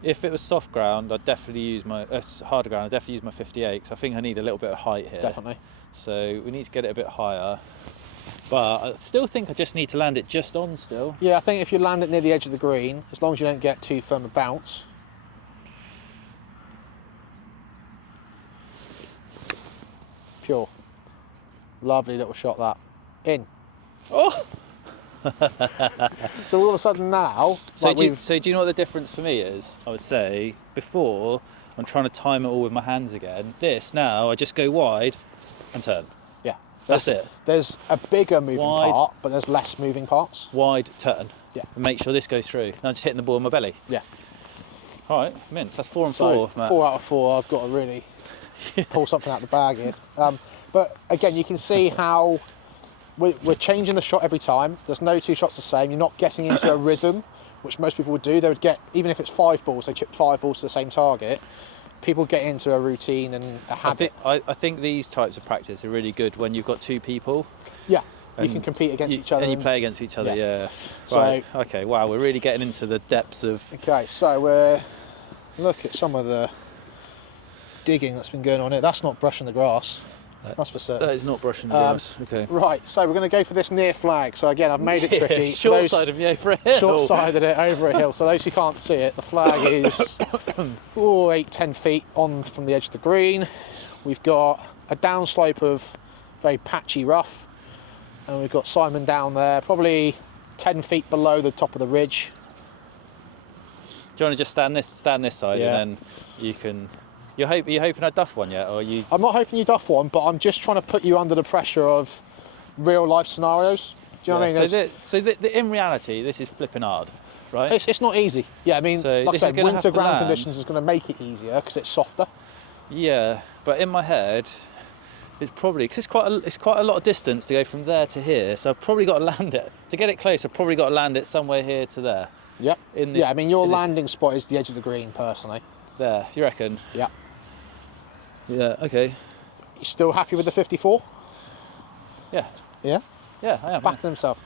If it was soft ground, I'd definitely use my harder ground. I'd definitely use my 58 because I think I need a little bit of height here. Definitely. So we need to get it a bit higher. But I still think I just need to land it just on still. Yeah, I think if you land it near the edge of the green, as long as you don't get too firm a bounce. Pure. Lovely little shot that. In. Oh! So all of a sudden now... So do you know what the difference for me is? I would say, before, I'm trying to time it all with my hands again. This, now, I just go wide and turn. Yeah. That's it. There's a bigger moving part, but there's less moving parts. Wide, turn. Yeah. And make sure this goes through. Now I'm just hitting the ball in my belly. Yeah. All right, mint. That's 4 and 4, Matt. 4 out of 4. I've got to really pull something out the bag here. But again, you can see how we're changing the shot every time. There's no two shots the same. You're not getting into a rhythm, which most people would do. They would get, even if it's 5 balls, they chip 5 balls to the same target. People get into a routine and a habit. I think these types of practice are really good when you've got 2 people. Yeah, you can compete against each other. And you play against each other, yeah. So, right. Okay, wow, we're really getting into the depths of... Okay, so we're... Look at some of the digging that's been going on here. That's not brushing the grass. That's for certain. That is not brushing the grass. Okay. Right, so we're going to go for this near flag. So again, I've made it tricky. Short side of me over a hill. Short sided it over a hill. So those who can't see it, the flag is 8-10 feet on from the edge of the green. We've got a downslope of very patchy rough, and we've got Simon down there, probably 10 feet below the top of the ridge. Do you want to just stand this side, and then you can... You're hoping I duff one yet, or are you? I'm not hoping you duff one, but I'm just trying to put you under the pressure of real life scenarios. Do you know what I mean? So in reality, this is flipping hard, right? It's not easy. Yeah, I mean, so like I said, winter ground conditions is going to make it easier because it's softer. Yeah, but in my head, It's probably because it's quite a lot of distance to go from there to here. So I've probably got to land it to get it close. I've probably got to land it somewhere here to there. Yep. In this, yeah, I mean your landing spot is the edge of the green, personally. There, you reckon? Yeah. Yeah. Okay. You still happy with the 54? Yeah. Yeah. Yeah, I am. Backing himself.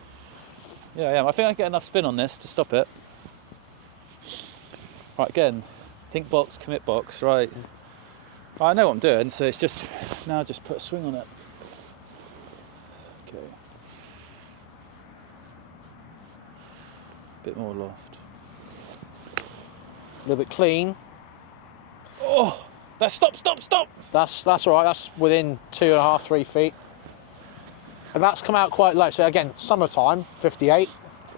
Yeah, I am. I think I get enough spin on this to stop it. Right, again, think box, commit box. Right. I know what I'm doing, so it's just now just put a swing on it. Okay. Bit more loft. A little bit clean. Oh, that's stop. That's all right. That's within 2.5, 3 feet. And that's come out quite low. So again, summertime, 58.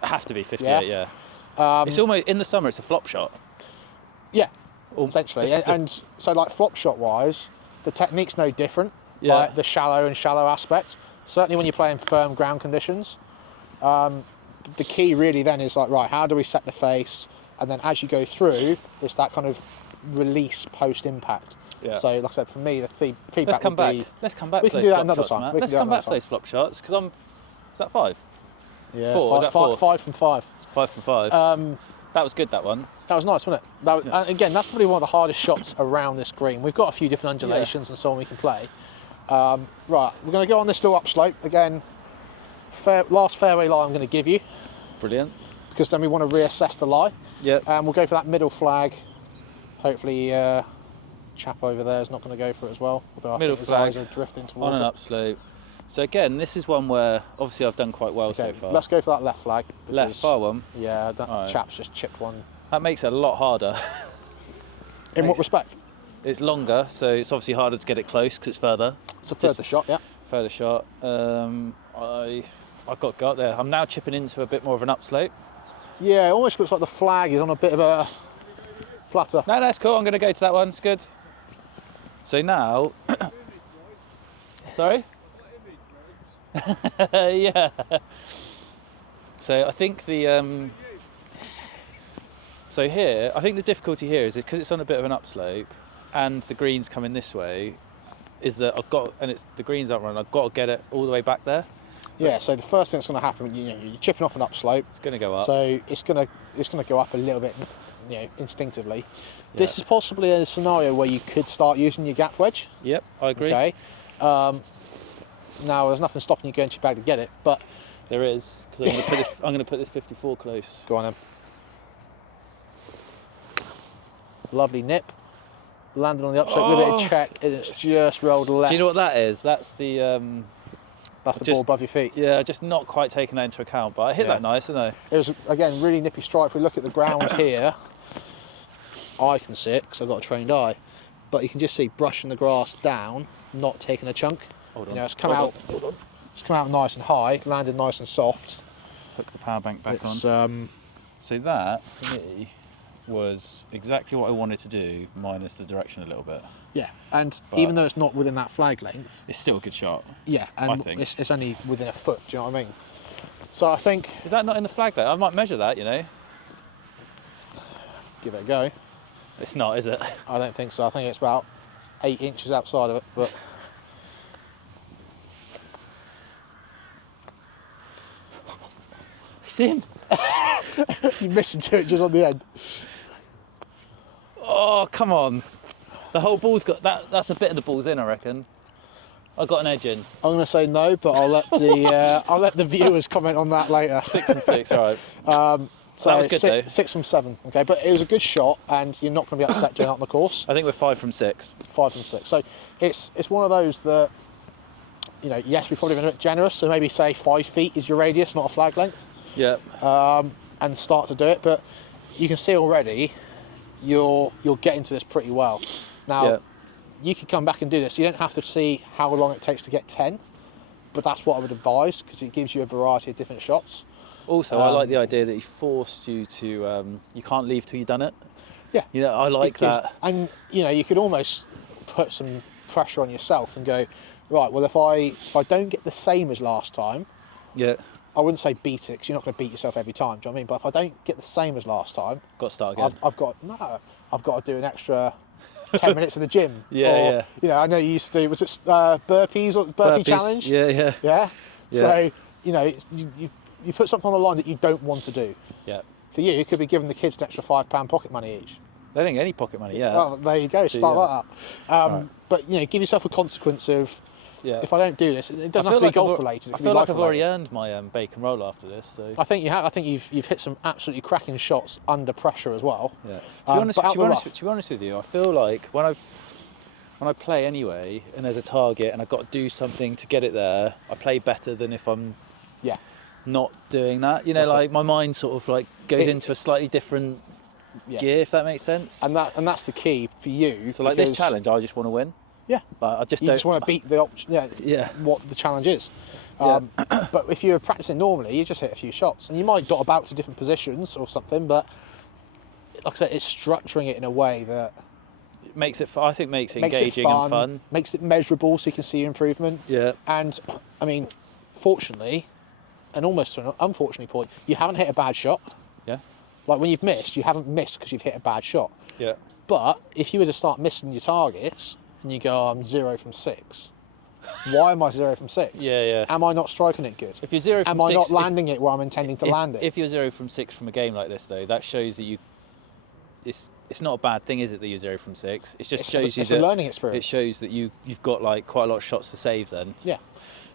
Have to be 58, yeah. It's almost in the summer. It's a flop shot. Yeah, essentially. And so, like flop shot wise, the technique's no different. Yeah. Like the shallow aspect. Certainly when you're playing firm ground conditions. The key really then is like, right, how do we set the face? And then as you go through, it's that kind of release post impact. Yeah. So, like I said, for me, the feedback Let's come would back. be. Let's come back. We to can those do that flop another shots, time. Matt. We can Let's do that come back another to those flop shots because I'm. Is that 5? Yeah, 4, is that 4? 5 from 5. 5 from 5. That was good. That one. That was nice, wasn't it? And again, that's probably one of the hardest shots around this green. We've got a few different undulations and so on we can play. Right, we're going to go on this little upslope again. Last fairway lie I'm going to give you. Brilliant. Because then we want to reassess the lie. Yep. And we'll go for that middle flag. Hopefully, chap over there is not going to go for it as well. Although I Middle think flag his eyes are drifting on towards an it. upslope. So again, this is one where obviously I've done quite well so far. Let's go for that left flag. Left, far one. Yeah, that Right. chap's just chipped one. That makes it a lot harder. In what respect? It's longer, so it's obviously harder to get it close because it's further. It's a further shot, yeah. Further shot. I've got to go up there. I'm now chipping into a bit more of an upslope. Yeah, it almost looks like the flag is on a bit of a flutter. No, that's cool. I'm going to go to that one. It's good. So now, sorry. Yeah. So I think the so here, I think the difficulty here is because it's on a bit of an upslope, and the green's coming this way, is that the green's up running. I've got to get it all the way back there. Yeah. So the first thing that's going to happen, you're chipping off an upslope. It's going to go up. So it's going to go up a little bit, instinctively. Yeah. This is possibly a scenario where you could start using your gap wedge. Yep, I agree. Okay. Now there's nothing stopping you going to your bag to get it, but there is because I'm going to put this 54 close. Go on then. Lovely nip. Landed on the upslope with a bit of check, and it's just rolled left. Do you know what that is? That's the That's the ball above your feet. Yeah, just not quite taking that into account, but I hit that nice, didn't I? It was, again, really nippy strike. If we look at the ground here, I can see it because I've got a trained eye, but you can just see brushing the grass down, not taking a chunk. Hold on. It's come out. It's come out nice and high, landed nice and soft. Hook the power bank back It's, on. So that, for me, was exactly what I wanted to do, minus the direction a little bit. Yeah, and even though it's not within that flag length, it's still a good shot. Yeah, and I think. It's only within a foot. Do you know what I mean? So I think. Is that not in the flag length? I might measure that. Give it a go. It's not, is it? I don't think so. I think it's about 8 inches outside of it, but. It's in. You missed into it just on the end. Oh, come on. The whole ball's got that. That's a bit of the ball's in, I reckon. I got an edge in. I'm going to say no, but I'll let the viewers comment on that later. 6 and 6, all right. So that was good, though. 6 from 7. Okay, but it was a good shot, and you're not going to be upset doing that on the course. I think we're 5 from 6. 5 from 6. So it's one of those that, yes, we've probably been a bit generous. So maybe say 5 feet is your radius, not a flag length. Yeah. And start to do it, but you can see already you're getting to this pretty well. Now, you could come back and do this. You don't have to see how long it takes to get 10, but that's what I would advise because it gives you a variety of different shots. Also, I like the idea that he forced you to, you can't leave till you've done it. Yeah. I like that. And, you could almost put some pressure on yourself and go, right, well, if I don't get the same as last time, I wouldn't say beat it because you're not going to beat yourself every time. Do you know what I mean? But if I don't get the same as last time, got to start again. I've got to do an extra 10 minutes in the gym. Yeah, or, yeah. You know, I know you used to, was it burpees or burpee challenge? Yeah, yeah. Yeah? Yeah. So, you know, you put something on the line that you don't want to do. Yeah. For you, it could be giving the kids an extra £5 pocket money each. They don't get any pocket money, yeah. Well, there you go, start that up. Right. But, you know, give yourself a consequence of, Yeah. if I don't do this, it doesn't have to be golf related. I feel like I've already earned my bacon roll after this. So. I think you have. I think you've hit some absolutely cracking shots under pressure as well. Yeah. To be honest with you, I feel like when I play anyway, and there's a target, and I've got to do something to get it there, I play better than if I'm not doing that. You know, That's like my mind sort of like goes into a slightly different gear, if that makes sense. And that's the key for you. So like this challenge, I just want to win. Yeah. Like, You just want to beat the option. What the challenge is. But if you're practicing normally, you just hit a few shots, and you might dot about to different positions or something. But like I said, it's structuring it in a way that makes it. I think makes it engaging fun, and fun. Makes it measurable, so you can see your improvement. Yeah. And I mean, fortunately, and almost to an unfortunate point, you haven't hit a bad shot. Yeah. Like when you've missed, you haven't missed because you've hit a bad shot. Yeah. But if you were to start missing your targets and you go, I'm 0 from 6. Why am I 0 from 6? Yeah, yeah. Am I not striking it good? If you're 0 from 6, am I not landing it where I'm intending to land it? If you're 0 from 6 from a game like this, though, that shows that it's not a bad thing, is it, that you're 0 from 6? It just shows you it's that a learning experience. It shows that you've got like quite a lot of shots to save. Then. Yeah.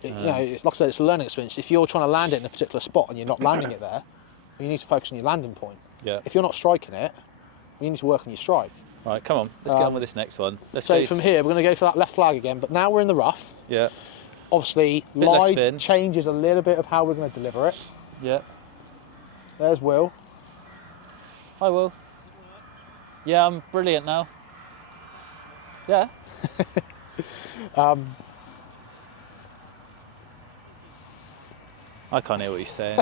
You know, like I said, it's a learning experience. If you're trying to land it in a particular spot and you're not landing it there, you need to focus on your landing point. Yeah. If you're not striking it, you need to work on your strike. Right, come on, let's get on with this next one. So from here, we're going to go for that left flag again, but now we're in the rough. Yeah. Obviously, lie changes a little bit of how we're going to deliver it. Yeah. There's Will. Hi, Will. Yeah, I'm brilliant now. Yeah. I can't hear what he's saying.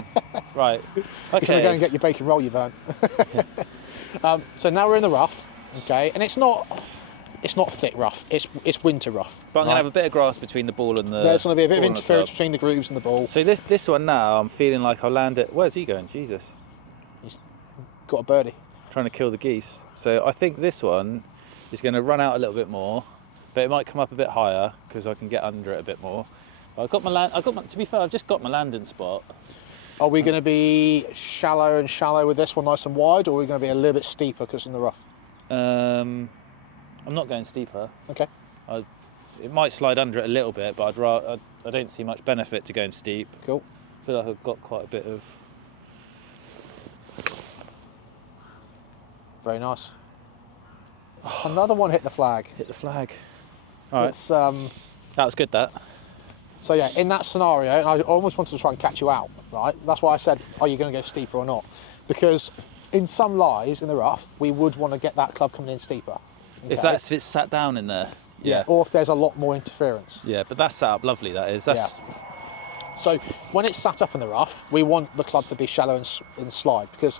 Right. Okay. He's going to go and get your bacon roll you've earned. So now we're in the rough, okay, and it's not thick rough. It's winter rough. But I'm going to have a bit of grass between the ball and the. There's going to be a bit of interference between the grooves and the ball. So this one now, I'm feeling like I'll land it. Where's he going? Jesus. He's got a birdie. Trying to kill the geese. So I think this one is going to run out a little bit more, but it might come up a bit higher because I can get under it a bit more. But to be fair, I've just got my landing spot. Are we going to be shallow and shallow with this one, nice and wide, or are we going to be a little bit steeper because in the rough? I'm not going steeper. Okay. It might slide under it a little bit, but I don't see much benefit to going steep. Cool. I feel like I've got quite a bit of. Very nice. Another one hit the flag. Hit the flag. All right. That was good, that. So yeah, in that scenario, and I almost wanted to try and catch you out, right? That's why I said, are you going to go steeper or not? Because in some lies in the rough, we would want to get that club coming in steeper. Okay? If it's sat down in there. Yeah. Or if there's a lot more interference. Yeah, but that's sat up lovely, that is. That's. Yeah. So when it's sat up in the rough, we want the club to be shallow and slide, because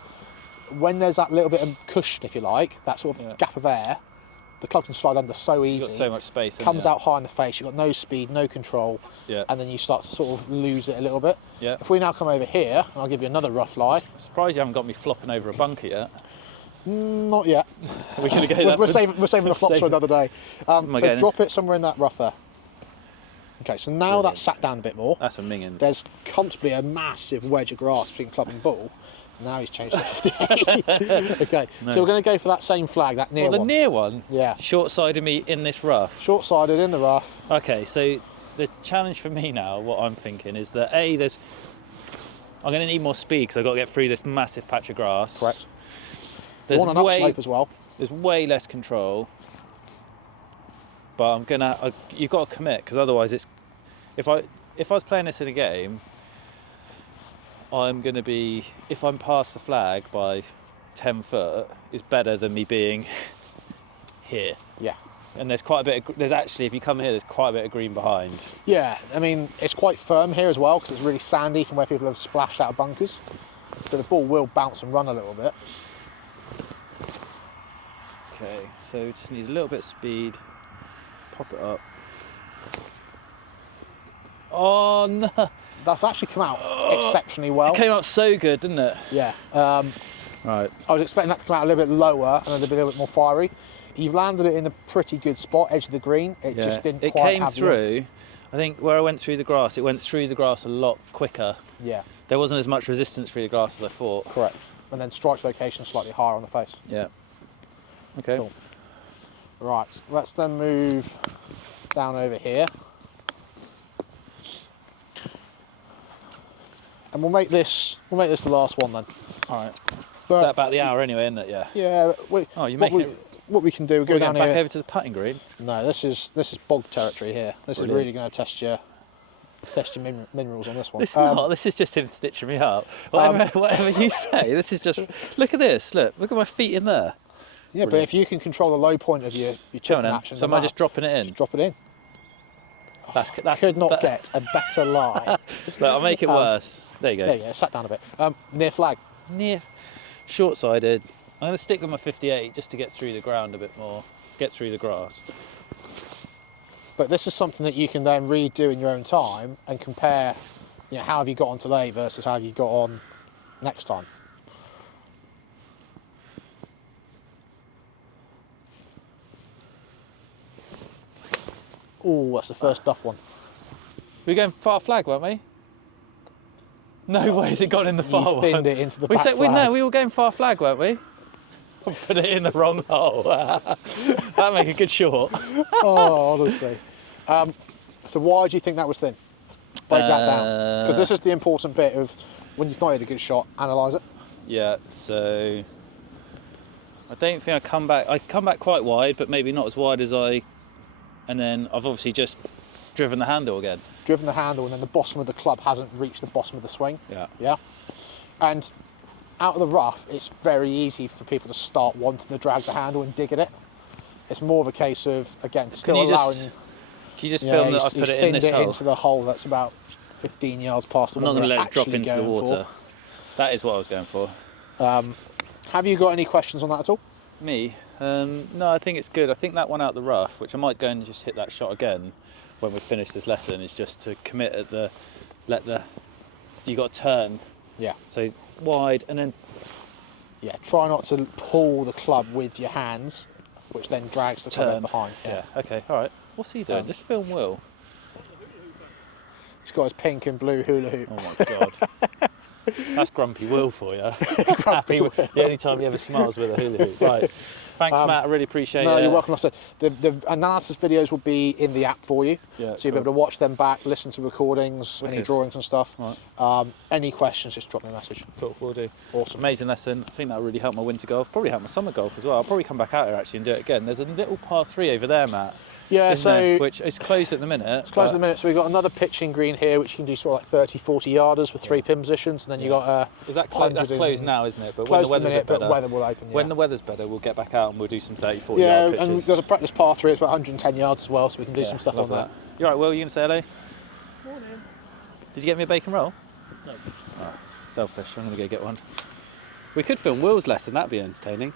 when there's that little bit of cushion, if you like, that sort of gap of air, the club can slide under so easy. You've got so much space. Comes out high in the face, you've got no speed, no control, yeah. And then you start to sort of lose it a little bit. Yeah. If we now come over here, and I'll give you another rough lie. I'm surprised you haven't got me flopping over a bunker yet. Not yet. We're going to go we're saving the flops for another day. So drop it somewhere in that rough there. Okay, so now that's sat down a bit more. That's a minging. There's comfortably a massive wedge of grass between club and ball. Now he's changed to 58. Okay, so we're going to go for that same flag, that near one. The near one? Yeah. Short-sided me in this rough? Short-sided in the rough. Okay, so the challenge for me now, what I'm thinking is that I'm going to need more speed because I've got to get through this massive patch of grass. Correct. There's an upslope as well. There's way less control. But you've got to commit, because otherwise if I was playing this in a game, I'm going to be, if I'm past the flag by 10 foot, is better than me being here. Yeah. And there's quite a bit if you come here, there's quite a bit of green behind. Yeah, I mean, it's quite firm here as well, because it's really sandy from where people have splashed out of bunkers. So the ball will bounce and run a little bit. Okay, so just needs a little bit of speed. Pop it up. Oh no! That's actually come out exceptionally well. It came out so good, didn't it? Yeah. Right. I was expecting that to come out a little bit lower and a little bit more fiery. You've landed it in a pretty good spot, edge of the green. It just didn't it quite came have through. I think where I went through the grass, it went through the grass a lot quicker. Yeah. There wasn't as much resistance through the grass as I thought. Correct. And then strike location slightly higher on the face. Yeah. Okay. Cool. Right, let's then move down over here. And we'll make this the last one then. All right. But Is that about the hour anyway, isn't it? Yeah. yeah, Oh, you're making it. what we can do, go We're down going back here. over to the putting green. No, this is bog territory here. This Brilliant. is really going to test your minerals on this one. It's not. This is just him stitching me up. Whatever you say. This is just. Look at this. Look at my feet in there. Yeah, but if you can control the low point of your chipping action, So am I just dropping it in? just drop it in. That's Could not get a better lie. Look, I'll make it worse. There you go. There you go, sat down a bit. Near flag. Near. Short-sided. I'm going to stick with my 58 just to get through the ground a bit more. Get through the grass. But this is something that you can then redo in your own time and compare, how have you got on today versus how have you got on next time. Oh, that's the first duff one. We were going far flag, weren't we? No way has it gone in the far You one. thinned it into the back flag. We were going far flag, weren't we? Put it in the wrong hole. That'd make a good short. Oh, honestly. So why do you think that was thin? Break that down. Because this is the important bit of when you've not had a good shot, analyse it. Yeah, so I don't think I come back quite wide, but maybe not as wide as and then I've obviously just driven the handle again. Driven the handle, and then the bottom of the club hasn't reached the bottom of the swing. Yeah. Yeah. And out of the rough, it's very easy for people to start wanting to drag the handle and dig at it. It's more of a case of, again, still allowing... Can you just film that I put it in this hole? Into the hole that's about 15 yards past the I'm one not going to we're let it drop actually into the going water. for. That is what I was going for. Have you got any questions on that at all? Me? No, I think it's good. I think that one out the rough, which I might go and just hit that shot again when we finish this lesson, is just to commit at you got to turn. Yeah. So wide and then. Yeah, try not to pull the club with your hands, which then drags the club in behind. Yeah. Okay. All right. What's he doing? Just film Will. He's got his pink and blue hula hoop. Oh my god. That's grumpy Will for you. Happy. The only time he ever smiles with a hula hoop. Right. Thanks, Matt. I really appreciate it. No, you're welcome. Like I said, the analysis videos will be in the app for you. Yeah, so you'll be able to watch them back, listen to recordings, any drawings and stuff. Right. Any questions, just drop me a message. Cool, will do. Awesome. Amazing lesson. I think that'll really help my winter golf. Probably help my summer golf as well. I'll probably come back out here actually and do it again. There's a little par 3 over there, Matt. Yeah, so which is closed at the minute. It's closed at the minute, so we've got another pitching green here, which you can do sort of like 30, 40 yarders with 3 pin positions, and then you got is that that's closed now, isn't it? But closed when the weather's but better, weather will open. Yeah. When the weather's better, we'll get back out and we'll do some 30, 40 yeah, yard pitches. and there's a practice par 3. It's about 110 yards as well, so we can do some stuff on that. You all right, Will? You gonna say hello? Morning. Did you get me a bacon roll? No. Oh, selfish. I'm gonna go get one. We could film Will's lesson. That'd be entertaining.